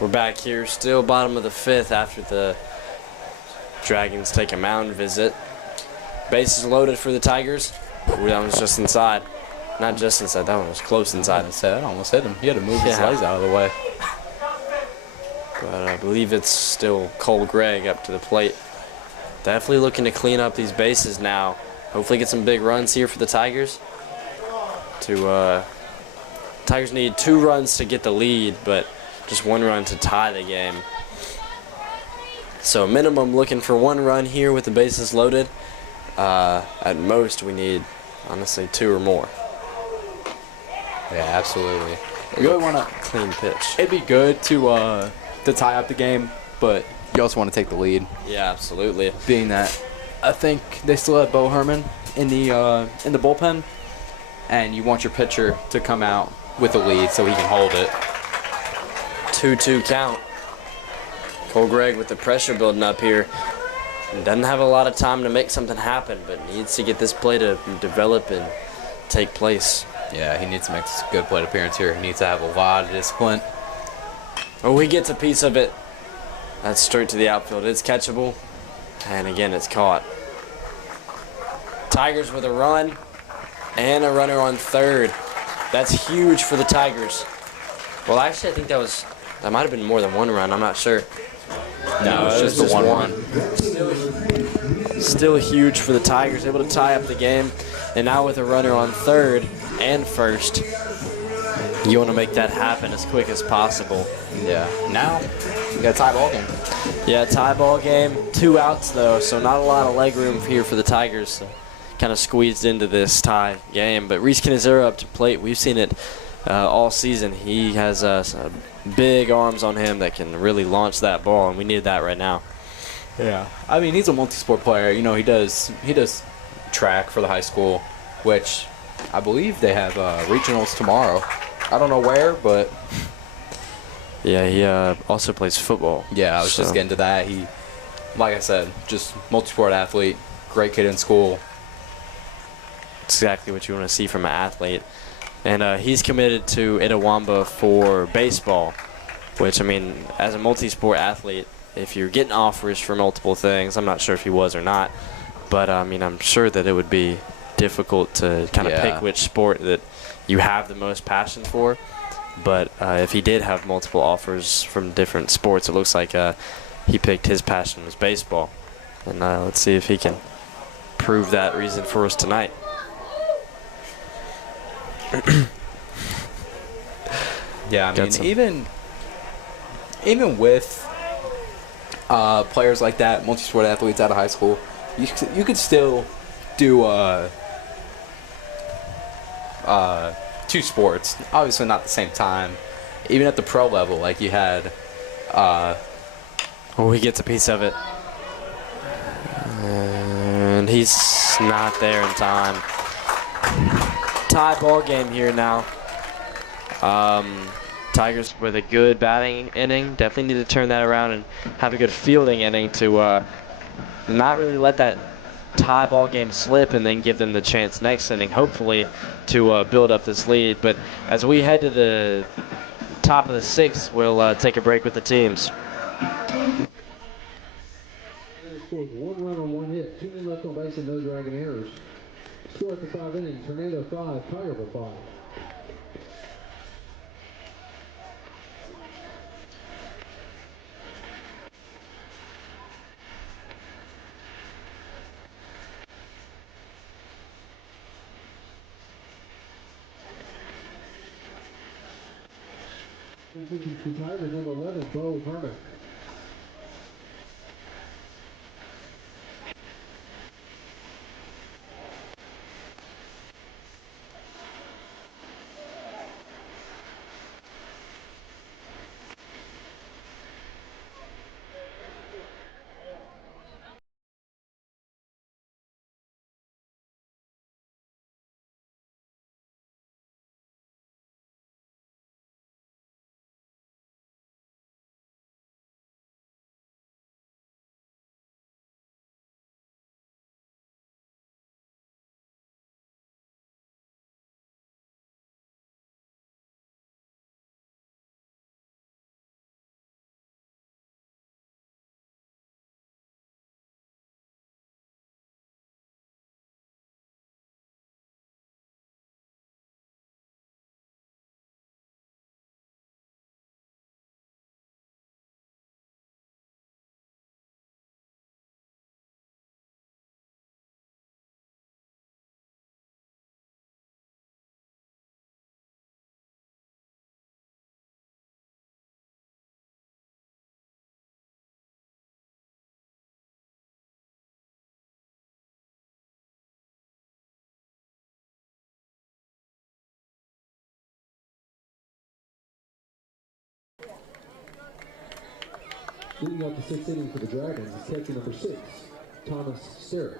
We're back here, still bottom of the 5th after the Dragons take a mound visit. Bases loaded for the Tigers. Ooh, that one's just inside. Not just inside, that one was close inside. That almost hit him. He had to move his legs out of the way. But I believe it's still Cole Gregg up to the plate. Definitely looking to clean up these bases now. Hopefully get some big runs here for the Tigers. Tigers need 2 runs to get the lead, but just 1 run to tie the game. So minimum looking for 1 run here with the bases loaded. At most we need, honestly, 2 or more. Yeah, absolutely. You really want to clean pitch. It'd be good to tie up the game, but you also want to take the lead. Yeah, absolutely. Being that I think they still have Bo Herman in the bullpen, and you want your pitcher to come out with the lead so he can hold it. 2-2 count. Cole Gregg with the pressure building up here. Doesn't have a lot of time to make something happen, but needs to get this play to develop and take place. Yeah, he needs to make a good plate appearance here. He needs to have a lot of discipline. Oh, he gets a piece of it. That's straight to the outfield. It's catchable. And again, it's caught. Tigers with a run and a runner on 3rd. That's huge for the Tigers. Well, actually, I think that might have been more than 1 run. I'm not sure. No, it's just the 1 run. Still huge for the Tigers, able to tie up the game. And now with a runner on 3rd and 1st, you want to make that happen as quick as possible. Yeah. Now, we got a tie ball game. Yeah, tie ball game. 2 outs, though, so not a lot of leg room here for the Tigers. So kind of squeezed into this tie game. But Reese Canizera up to plate. We've seen it all season. He has big arms on him that can really launch that ball, and we need that right now. Yeah, I mean, he's a multi-sport player. You know, he does track for the high school, which I believe they have regionals tomorrow. I don't know where, but Yeah, he also plays football. yeah, I was just getting to that. He, like I said, just multi-sport athlete, great kid in school. Exactly what you want to see from an athlete. And he's committed to Itawamba for baseball, which, I mean, as a multi-sport athlete, if you're getting offers for multiple things, I'm not sure if he was or not, but, I mean, I'm sure that it would be difficult to kind of pick which sport that you have the most passion for. But if he did have multiple offers from different sports, it looks like he picked his passion was baseball. And let's see if he can prove that reason for us tonight. Yeah, I mean, even with players like that, multi-sport athletes out of high school, you could still do two sports. Obviously not at the same time. Even at the pro level, like you had. Oh, he gets a piece of it. And he's not there in time. Tie ball game here now. Tigers with a good batting inning. Definitely need to turn that around and have a good fielding inning to not really let that tie ball game slip and then give them the chance next inning, hopefully, to build up this lead. But as we head to the top of the sixth, we'll take a break with the teams. Scores 1 run on 1 hit, 2 men left on base and no Dragon errors. Score after 5 innings, Hernando 5, Collierville 5. Tigers number 11, Bo Herman. Leading up the 6th inning for the Dragons is catcher number 6, Thomas Sterritt.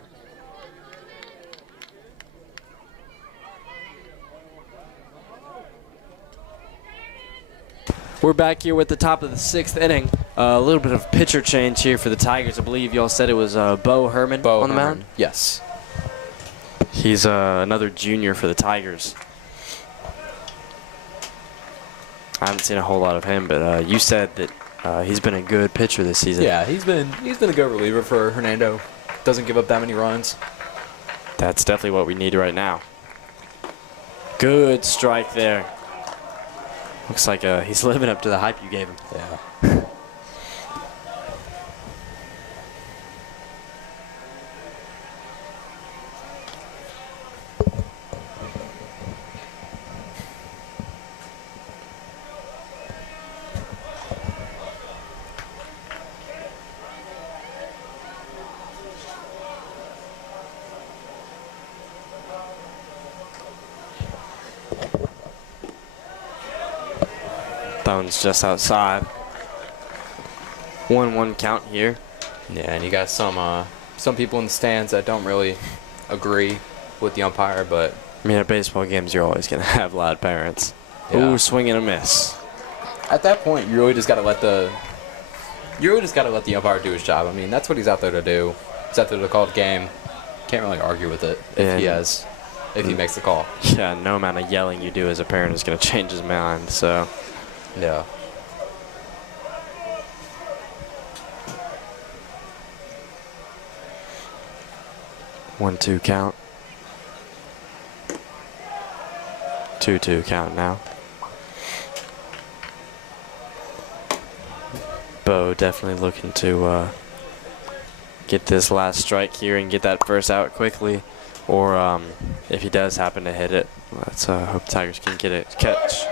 We're back here with the top of the 6th inning. A little bit of pitcher change here for the Tigers. I believe y'all said it was Bo Herman on the mound? Yes. He's another junior for the Tigers. I haven't seen a whole lot of him, but you said that he's been a good pitcher this season. Yeah, he's been a good reliever for Hernando. Doesn't give up that many runs. That's definitely what we need right now. Good strike there. Looks like he's living up to the hype you gave him. Yeah. That one's just outside. 1-1 count here. Yeah, and you got some people in the stands that don't really agree with the umpire, but I mean, at baseball games, you're always going to have loud parents. Ooh, swing and a miss. At that point, you really just got to let the umpire do his job. I mean, that's what he's out there to do. He's out there to call the game. Can't really argue with it if he makes the call. Yeah, no amount of yelling you do as a parent is going to change his mind. So, yeah. One, two count. 2-2 count now. Bo definitely looking to get this last strike here and get that first out quickly. Or if he does happen to hit it, let's hope Tigers can get it. Catch.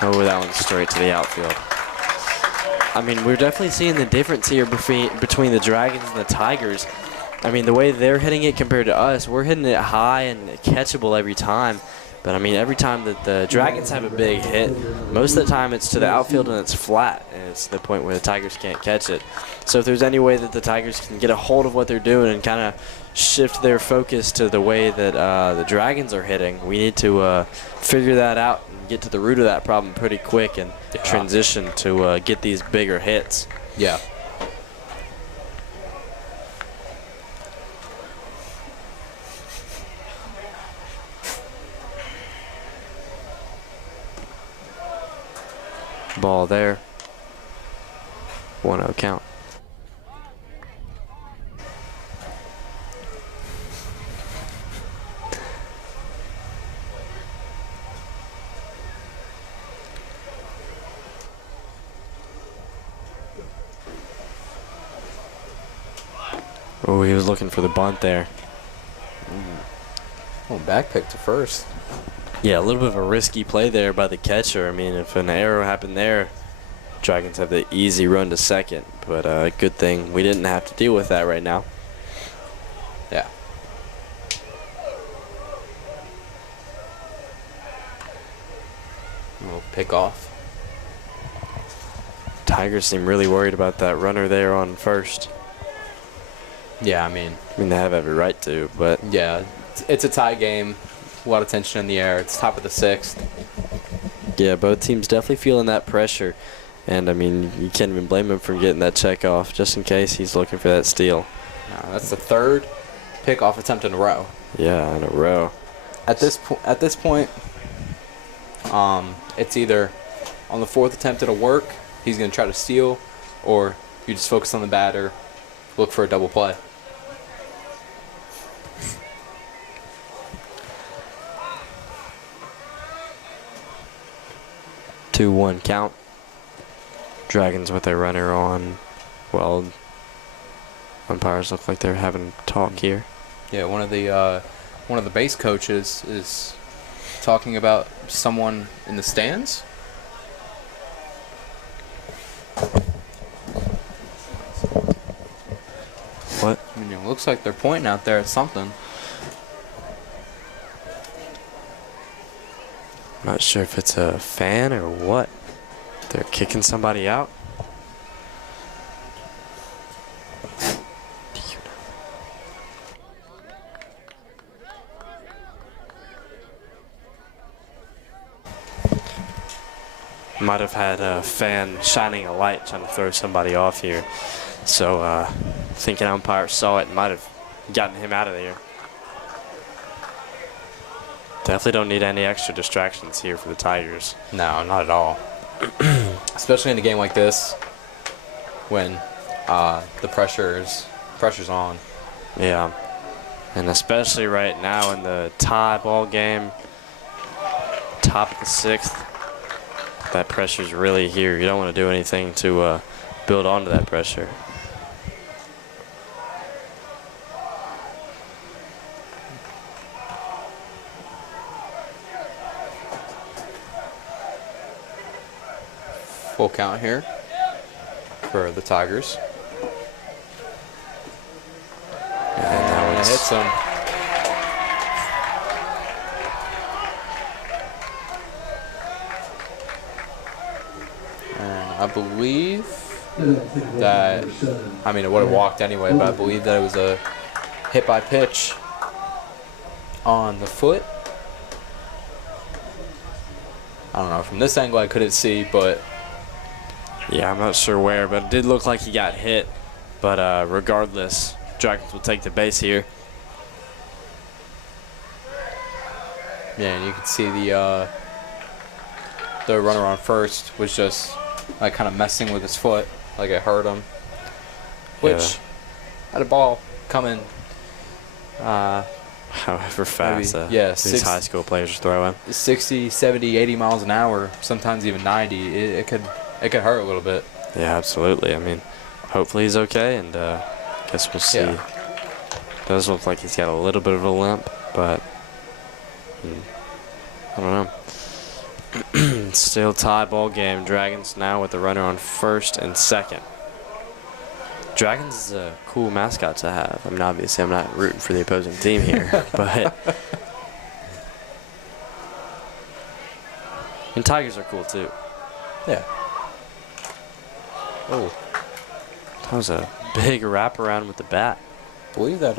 Oh, that one's straight to the outfield. I mean, we're definitely seeing the difference here between the Dragons and the Tigers. I mean, the way they're hitting it compared to us, we're hitting it high and catchable every time. But, I mean, every time that the Dragons have a big hit, most of the time it's to the outfield and it's flat. And it's the point where the Tigers can't catch it. So if there's any way that the Tigers can get a hold of what they're doing and kind of shift their focus to the way that the Dragons are hitting, we need to figure that out and get to the root of that problem pretty quick and transition to get these bigger hits. Yeah. Ball there. 1-0 count. Oh, he was looking for the bunt there. Oh, back pick to first. Yeah, a little bit of a risky play there by the catcher. I mean, if an error happened there, Dragons have the easy run to second. But good thing we didn't have to deal with that right now. Yeah. We'll pick off. Tigers seem really worried about that runner there on first. Yeah, I mean, they have every right to, but yeah, it's a tie game. A lot of tension in the air. It's top of the sixth. Yeah, both teams definitely feeling that pressure. And, I mean, you can't even blame him for getting that check off just in case he's looking for that steal. That's the third pickoff attempt in a row. Yeah, in a row. At this point, it's either on the fourth attempt it'll work, he's going to try to steal, or you just focus on the batter, look for a double play. One count. Dragons with their runner on. Well, umpires look like they're having a talk here. Yeah, one of the base coaches is talking about someone in the stands. What? I mean, it looks like they're pointing out there at something. Not sure if it's a fan or what. They're kicking somebody out. Do you know? Might have had a fan shining a light trying to throw somebody off here. So thinking umpire saw it and might have gotten him out of there. Definitely don't need any extra distractions here for the Tigers. No, not at all. Especially in a game like this, when the pressure's on. Yeah, and especially right now in the tie ball game, top of the sixth, that pressure's really here. You don't want to do anything to build onto that pressure. Full count here for the Tigers. And that It hits him. And I believe that, I mean, it would have walked anyway, but I believe that it was a hit by pitch on the foot. I don't know. From this angle, I couldn't see, but Yeah, I'm not sure where, but it did look like he got hit. But regardless, Dragons will take the base here. yeah, and you can see the runner on first was just like kind of messing with his foot, like it hurt him. Which had a ball coming. However fast maybe, these high school players are throwing. 60, 70, 80 miles an hour, sometimes even 90. It could hurt a little bit. Yeah, absolutely. I mean, hopefully he's okay, and guess we'll see. Yeah. Does look like he's got a little bit of a limp, but I don't know. Still tie ball game. Dragons now with the runner on first and second. Dragons is a cool mascot to have. I mean, obviously, I'm not rooting for the opposing team here, but and Tigers are cool too. Yeah. Oh, That was a big wraparound with the bat. I believe that.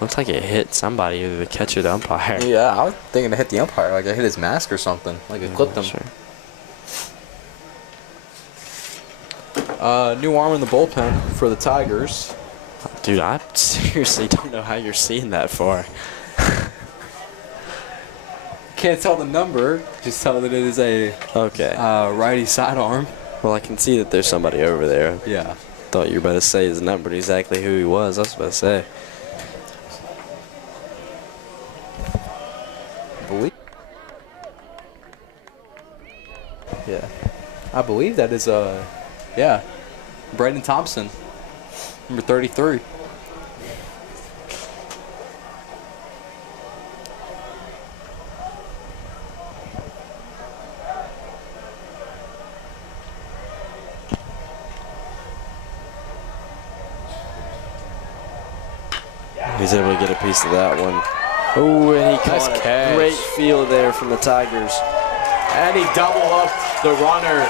Looks like it hit somebody, either the catcher or the umpire. Yeah, I was thinking it hit the umpire, like it hit his mask or something, like it clipped him. Sure. New arm in the bullpen for the Tigers. Dude, I seriously don't know how you're seeing that far. Can't tell the number, just tell that it is a Okay. righty sidearm. Well, I can see that there's somebody over there. Yeah. Thought you were about to say his number, exactly who he was. I was about to say. Yeah. I believe that is yeah, Brandon Thompson, number 33. He's able to get a piece of that one. Oh, and he Nice caught catch. a great field there from the Tigers. And he double up the runner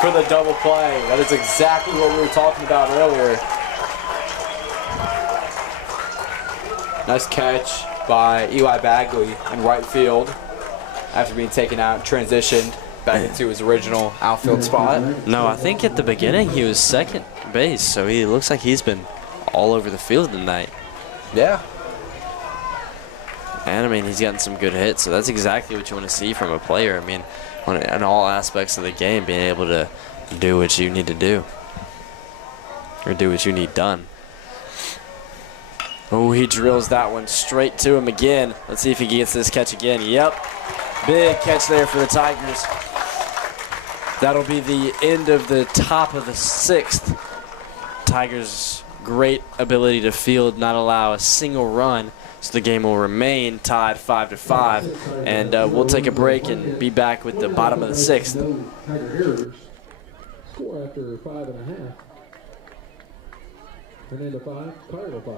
for the double play. That is exactly what we were talking about earlier. Nice catch by Eli Bagley in right field after being taken out, transitioned back into his original outfield spot. No, I think at the beginning he was second base, so he looks like he's been all over the field tonight. Yeah. And, I mean, he's gotten some good hits, so that's exactly what you want to see from a player. I mean, in all aspects of the game, being able to do what you need to do. Or do what you need done. Oh, he drills that one straight to him again. Let's see if he gets this catch again. Yep. Big catch there for the Tigers. That'll be the end of the top of the sixth. Tigers' great ability to field, not allow a single run. So the game will remain tied 5-5, and we'll take a break and be back with the bottom of the sixth. No Tiger errors. Score after 5.5. Hernando 5, Collierville 5.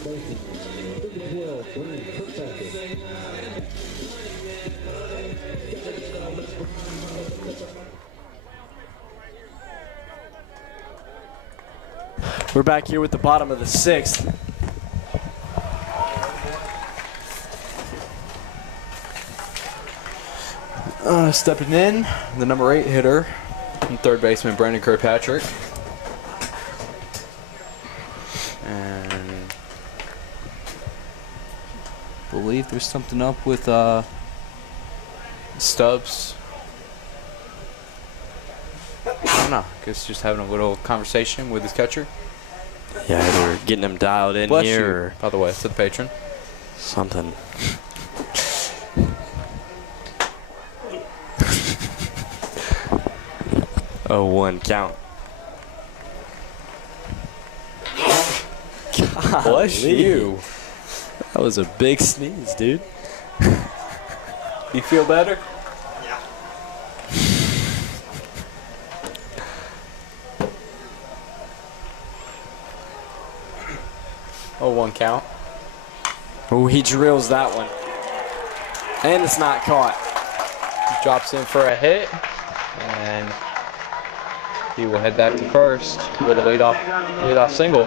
third baseman. Number 12, Brian Kirkpatrick. We're back here with the bottom of the 6th. Stepping in, the number 8 hitter, and third baseman Brandon Kirkpatrick. And I believe there's something up with Stubbs. I don't know. I guess just having a little conversation with his catcher. Yeah, either getting him dialed in Bless here you, or by the way, to the patron. something. Oh, 1 count. Bless you. That was a big sneeze, dude. You feel better? Oh, 1 count. Oh, he drills that one. And it's not caught. Drops in for a hit, and he will head back to first with a leadoff single.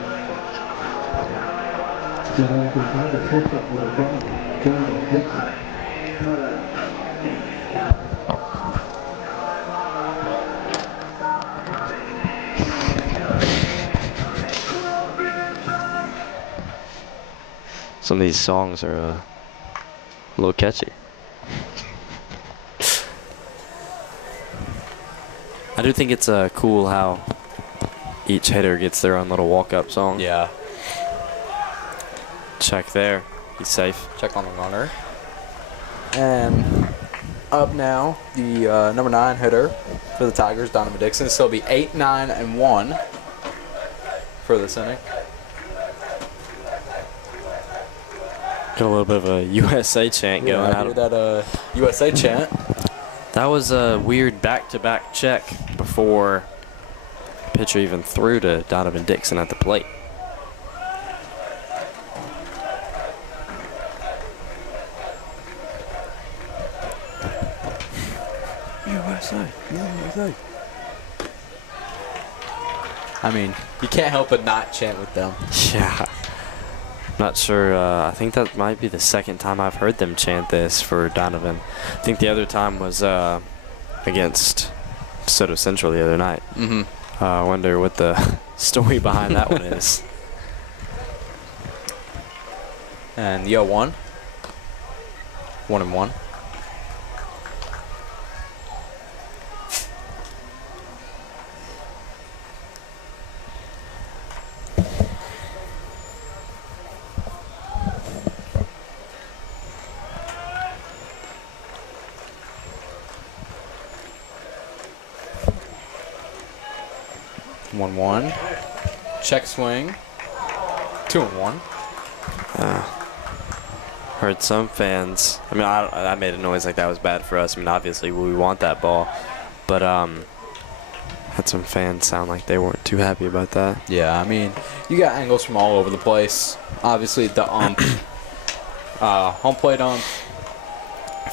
Some of these songs are a little catchy. I do think it's cool how each hitter gets their own little walk-up song. Yeah. Check there. He's safe. Check on the runner. And up now, the number 9 hitter for the Tigers, Donovan Dixon. So it'll be 8, 9, and 1 for this inning. Got a little bit of a USA chant going I out. hear that USA chant. That was a weird back-to-back check before pitcher even threw to Donovan Dixon at the plate. USA, USA. I mean, you can't help but not chant with them. Yeah. Not sure. I think that might be the second time I've heard them chant this for Donovan. I think the other time was against Soto Central the other night. Mm-hmm. I wonder what the story behind that one is. And the 0-1. 1-1. Check swing. 2-1. Heard some fans. I mean, I made a noise like that was bad for us. I mean, obviously we want that ball, but had some fans sound like they weren't too happy about that. Yeah, I mean, you got angles from all over the place. Obviously, the ump, home plate ump,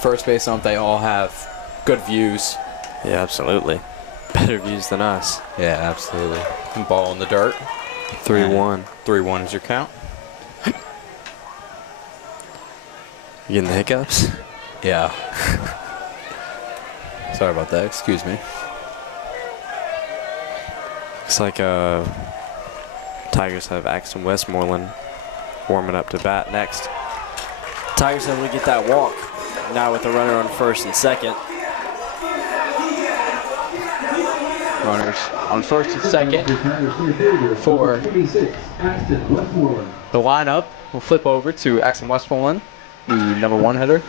first base ump, they all have good views. Yeah, absolutely. Better views than us. Yeah, absolutely. Ball in the dirt. 3-1. 3-1 is your count. You getting the hiccups? Yeah. Sorry about that. Excuse me. Looks like Tigers have Axton Westmoreland warming up to bat next. Tigers able to get that walk. Now with the runner on first and second. Runners on first and second for the lineup. We'll flip over to Axton Westmoreland, the number 1 hitter.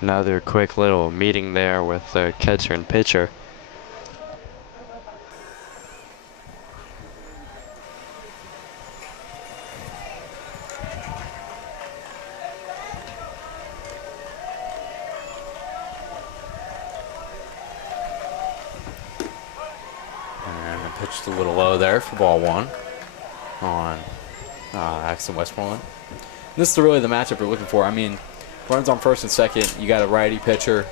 Another quick little meeting there with the catcher and pitcher. Pitched a little low there for ball one on Axton Westmoreland. This is really the matchup you're looking for. I mean, runners on first and second. You got a righty pitcher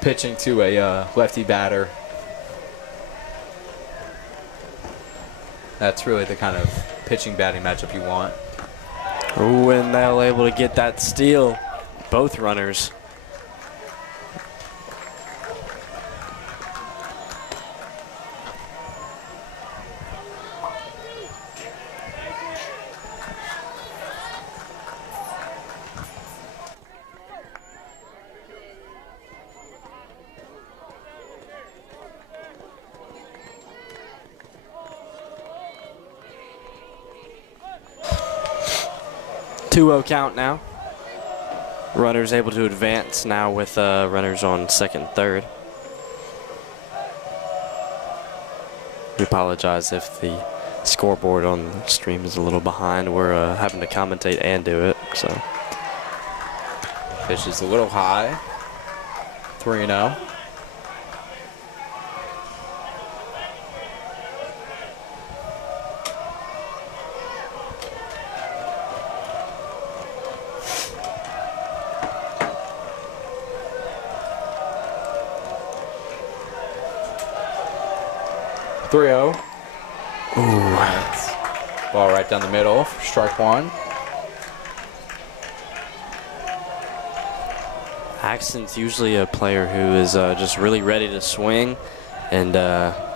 pitching to a lefty batter. That's really the kind of pitching batting matchup you want. Ooh, and they're able to get that steal. Both runners. Two-0 count now. Runners able to advance now with runners on second, third. We apologize if the scoreboard on the stream is a little behind. We're having to commentate and do it, so. Pitch is a little high. 3-0. Ooh. Ball right down the middle for strike one. Axton's usually a player who is just really ready to swing, and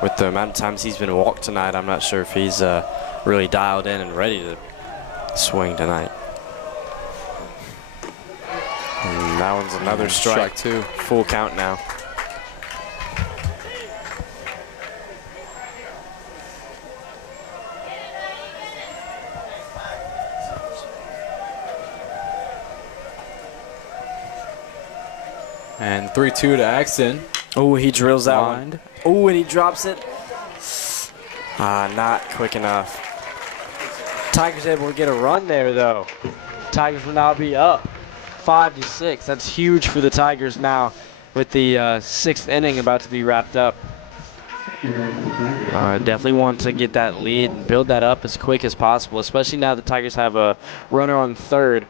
with the amount of times he's been walked tonight, I'm not sure if he's really dialed in and ready to swing tonight. And that one's another strike. Strike two. Full count now. And 3-2 to Axton. Oh, he drills that one. Oh, and he drops it. Not quick enough. Tigers able to get a run there, though. Tigers will now be up 5-6. That's huge for the Tigers now with the sixth inning about to be wrapped up. Definitely want to get that lead and build that up as quick as possible, especially now the Tigers have a runner on third.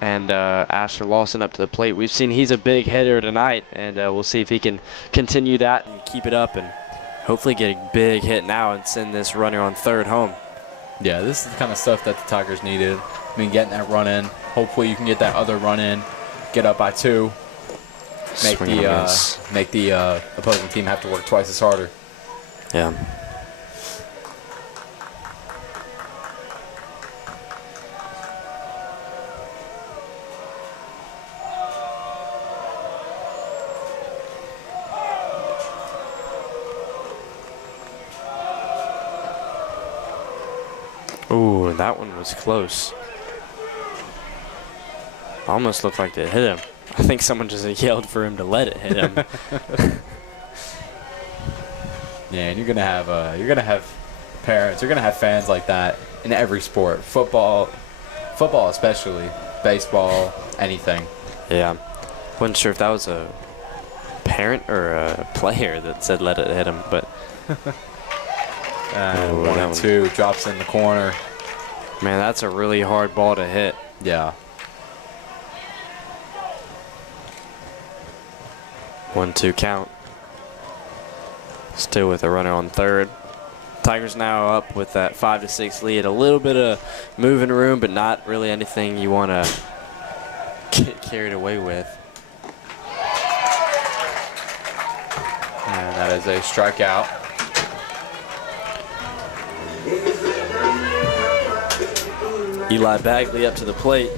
And Asher Lawson up to the plate. We've seen he's a big hitter tonight, and we'll see if he can continue that and keep it up and hopefully get a big hit now and send this runner on third home. Yeah, this is the kind of stuff that the Tigers needed. I mean, getting that run in. Hopefully you can get that other run in, get up by 2, make the opposing team have to work twice as harder. Yeah. Ooh, that one was close. Almost looked like it hit him. I think someone just yelled for him to let it hit him. Yeah, and you're gonna have parents, you're gonna have fans like that in every sport. Football especially, baseball, anything. Yeah, wasn't sure if that was a parent or a player that said let it hit him, but. 1-2 drops in the corner. Man, that's a really hard ball to hit. Yeah. 1-2 count. Still with a runner on third. Tigers now up with that 5-6 lead. A little bit of moving room, but not really anything you want to get carried away with. And that is a strikeout. Eli Bagley up to the plate.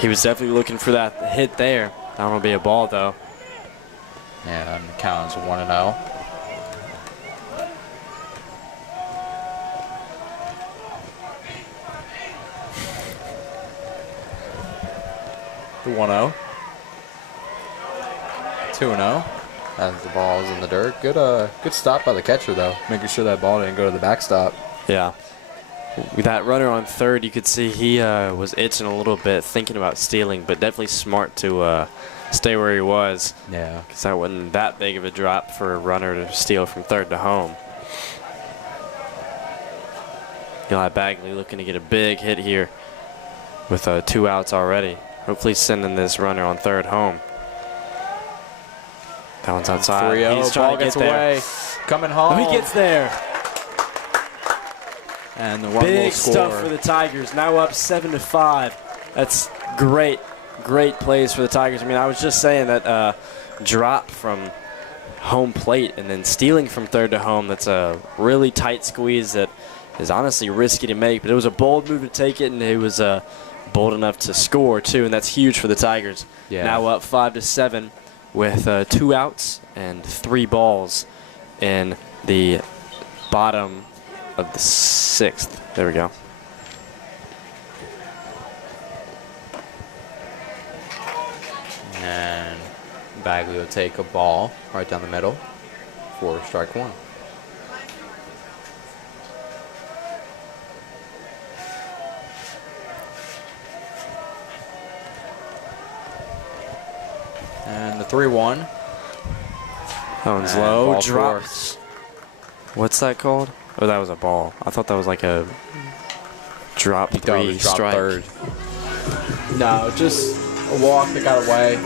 He was definitely looking for that hit there. That will be a ball, though. And the count is 1-0. The 1-0. 2-0. As the ball is in the dirt. Good stop by the catcher, though. Making sure that ball didn't go to the backstop. Yeah. With that runner on third, you could see he was itching a little bit, thinking about stealing, but definitely smart to stay where he was. Yeah. Because that wasn't that big of a drop for a runner to steal from third to home. Eli Bagley looking to get a big hit here with 2 outs already. Hopefully sending this runner on third home. That one's outside. 3-0. He's trying Ball to gets get there. away. Coming home. Oh, he gets there. And the run will Big score. stuff for the Tigers. Now up 7-5. That's great plays for the Tigers. I mean, I was just saying that drop from home plate and then stealing from third to home, that's a really tight squeeze that is honestly risky to make. But it was a bold move to take it, and he was bold enough to score, too, and that's huge for the Tigers. Yeah. Now up 5-7 with 2 outs and 3 balls in the bottom of the 6th. There we go. And Bagley will take a ball right down the middle for strike 1. And the 3-1. That one's And low. ball Drops. What's that called? Oh, that was a ball. I thought that was like a drop He thought it 3 was drop strike. third. No, just a walk that got away.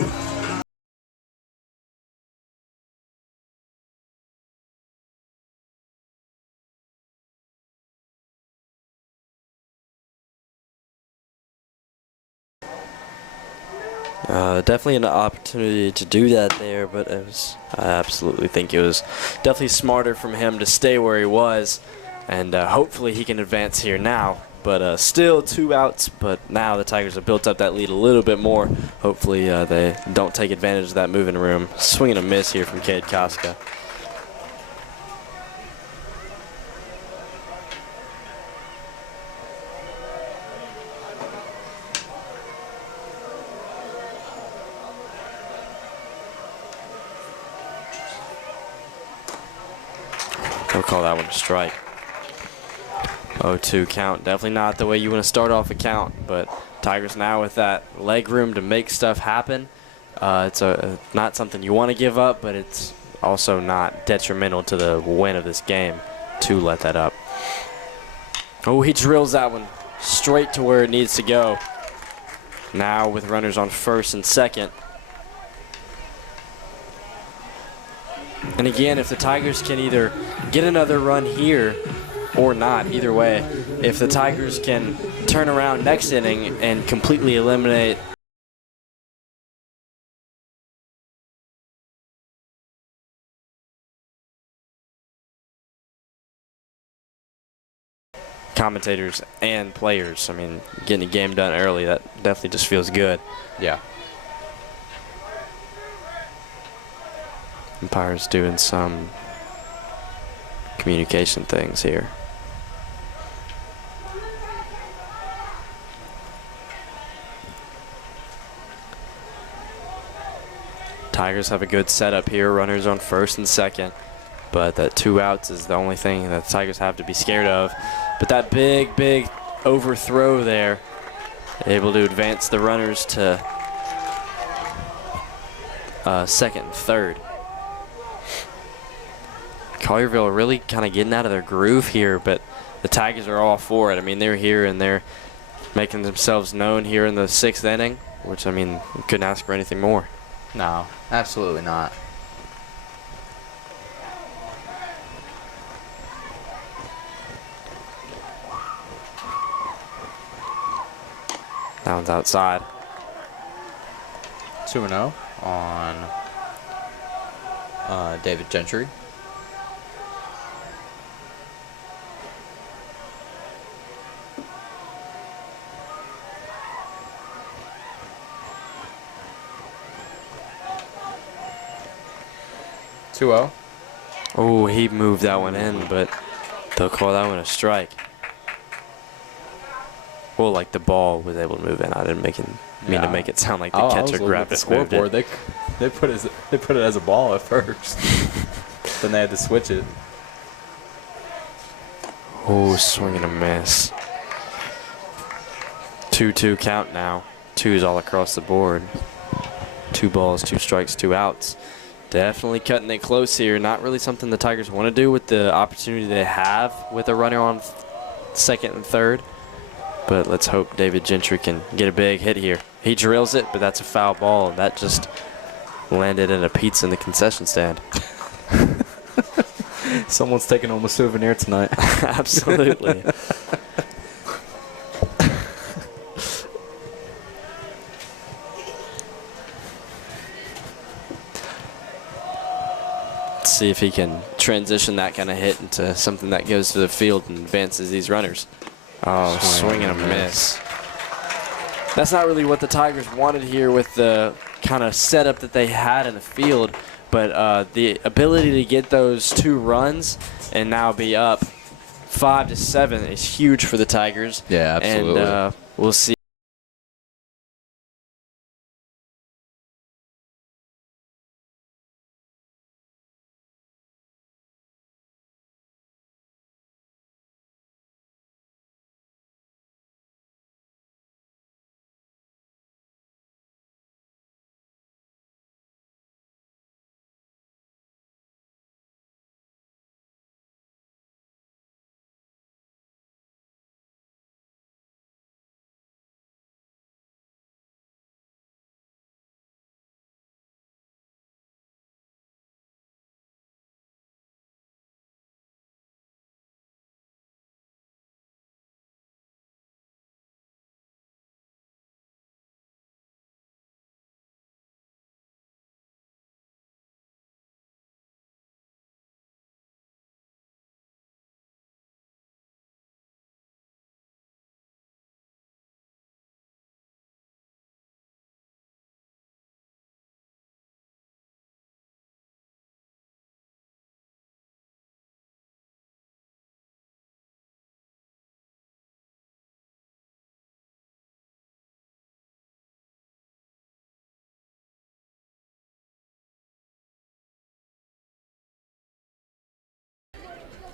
Definitely an opportunity to do that there, but I absolutely think it was definitely smarter from him to stay where he was, and hopefully he can advance here now. But still 2 outs, but now the Tigers have built up that lead a little bit more. Hopefully they don't take advantage of that moving room. Swing and a miss here from Cade Koska. We'll call that one a strike. 0-2 count. Definitely not the way you want to start off a count, but Tigers now with that leg room to make stuff happen. It's not something you want to give up, but it's also not detrimental to the win of this game to let that up. Oh, he drills that one straight to where it needs to go. Now with runners on first and second. And again, if the Tigers can either get another run here or not, either way, if the Tigers can turn around next inning and completely eliminate commentators and players, I mean, getting a game done early, that definitely just feels good. Yeah. Umpire's doing some communication things here. Tigers have a good setup here. Runners on first and second. But that 2 outs is the only thing that the Tigers have to be scared of. But that big overthrow there, able to advance the runners to second and third. Collierville really kind of getting out of their groove here, but the Tigers are all for it. I mean, they're here and they're making themselves known here in the 6th inning, which, I mean, you couldn't ask for anything more. No, absolutely not. That one's outside. 2-0 on David Gentry. 2-0. Oh, he moved that one in, but they'll call that one a strike. Well, like the ball was able to move in. I didn't mean to make it sound like the catcher grabbed the it, moved scoreboard. it. They put it as a ball at first. Then they had to switch it. Oh, swing and a miss. 2-2 count now. 2s all across the board. 2 balls, 2 strikes, 2 outs. Definitely cutting it close here. Not really something the Tigers want to do with the opportunity they have with a runner on second and third. But let's hope David Gentry can get a big hit here. He drills it, but that's a foul ball. That just landed in a pizza in the concession stand. Someone's taking home a souvenir tonight. Absolutely. Let's see if he can transition that kind of hit into something that goes to the field and advances these runners. Oh, swing and a miss. That's not really what the Tigers wanted here with the kind of setup that they had in the field, but the ability to get those 2 runs and now be up 5-7 is huge for the Tigers. Yeah, absolutely. And we'll see.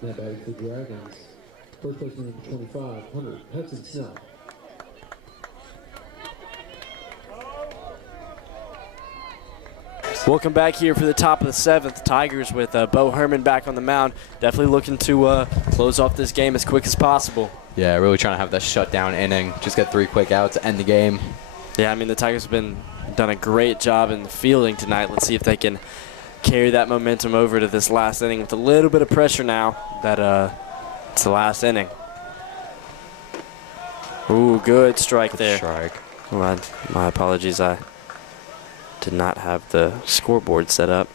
Now batting for the Dragons. First baseman number 25, Hudson Snell. Welcome back here for the top of the 7th. Tigers with Bo Herman back on the mound. Definitely looking to close off this game as quick as possible. Yeah, really trying to have that shutdown inning. Just get 3 quick outs, end the game. Yeah, I mean, the Tigers have done a great job in the fielding tonight. Let's see if they can carry that momentum over to this last inning with a little bit of pressure now that it's the last inning. Ooh, good strike there. Strike. Well, my apologies. I did not have the scoreboard set up.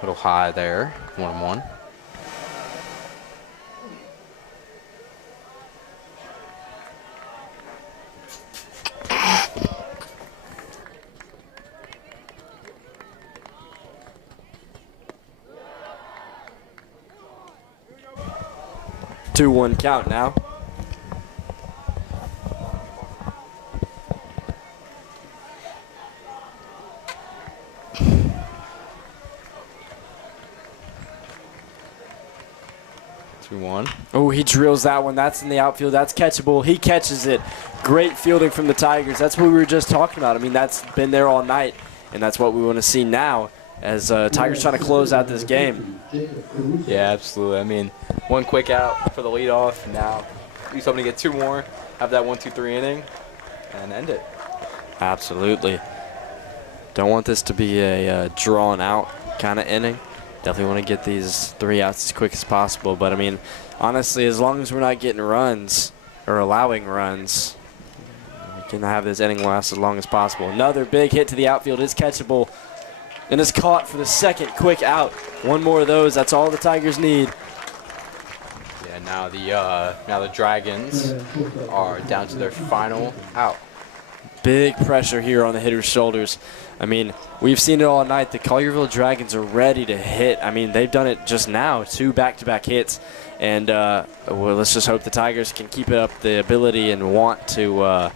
Little high there. 1-1. Two-one count now. Oh, he drills that one. That's in the outfield. That's catchable. He catches it. Great fielding from the Tigers. That's what we were just talking about. I mean, that's been there all night, and that's what we want to see now as Tigers trying to close out this game. Yeah, absolutely. I mean, 1 quick out for the leadoff. Now, he's hoping to get 2 more, have that 1-2-3 inning, and end it. Absolutely. Don't want this to be a drawn-out kind of inning. Definitely want to get these 3 outs as quick as possible. But, I mean, honestly, as long as we're not getting runs or allowing runs, we can have this inning last as long as possible. Another big hit to the outfield is catchable. and is caught for the second quick out. One more of those. That's all the Tigers need. Yeah, now the Dragons are down to their final out. Big pressure here on the hitter's shoulders. I mean, we've seen it all night. The Collierville Dragons are ready to hit. I mean, they've done it just now, 2 back-to-back hits. And well, let's just hope the Tigers can keep it up the ability and want to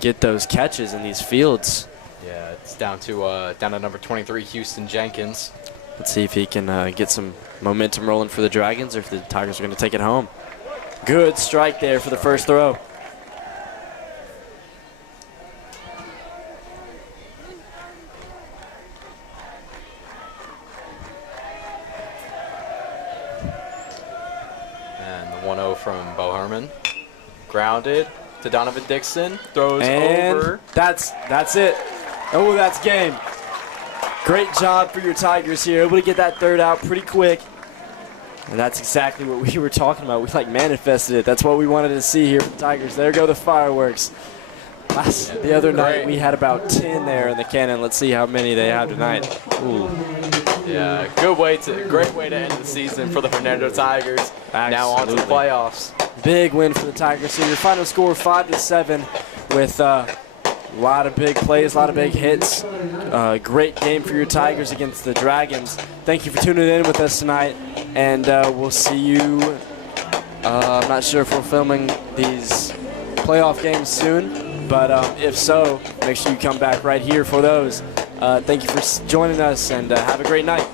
get those catches in these fields. Yeah, it's down to number 23, Houston Jenkins. Let's see if he can get some momentum rolling for the Dragons or if the Tigers are going to take it home. Good strike there for the first throw. And the 1-0 from Bo Herman. Grounded to Donovan Dixon. Throws and over. That's it. Oh, that's game. Great job for your Tigers here. Able to get that third out pretty quick. And that's exactly what we were talking about. We manifested it. That's what we wanted to see here for the Tigers. There go the fireworks. The other night we had about 10 there in the cannon. Let's see how many they have tonight. Ooh. Yeah, great way to end the season for the Hernando Tigers. Absolutely. Now on to the playoffs. Big win for the Tigers. So your final score 5-7 with a lot of big plays, a lot of big hits. Great game for your Tigers against the Dragons. Thank you for tuning in with us tonight, and we'll see you. I'm not sure if we're filming these playoff games soon, but if so, make sure you come back right here for those. Thank you for joining us, and have a great night.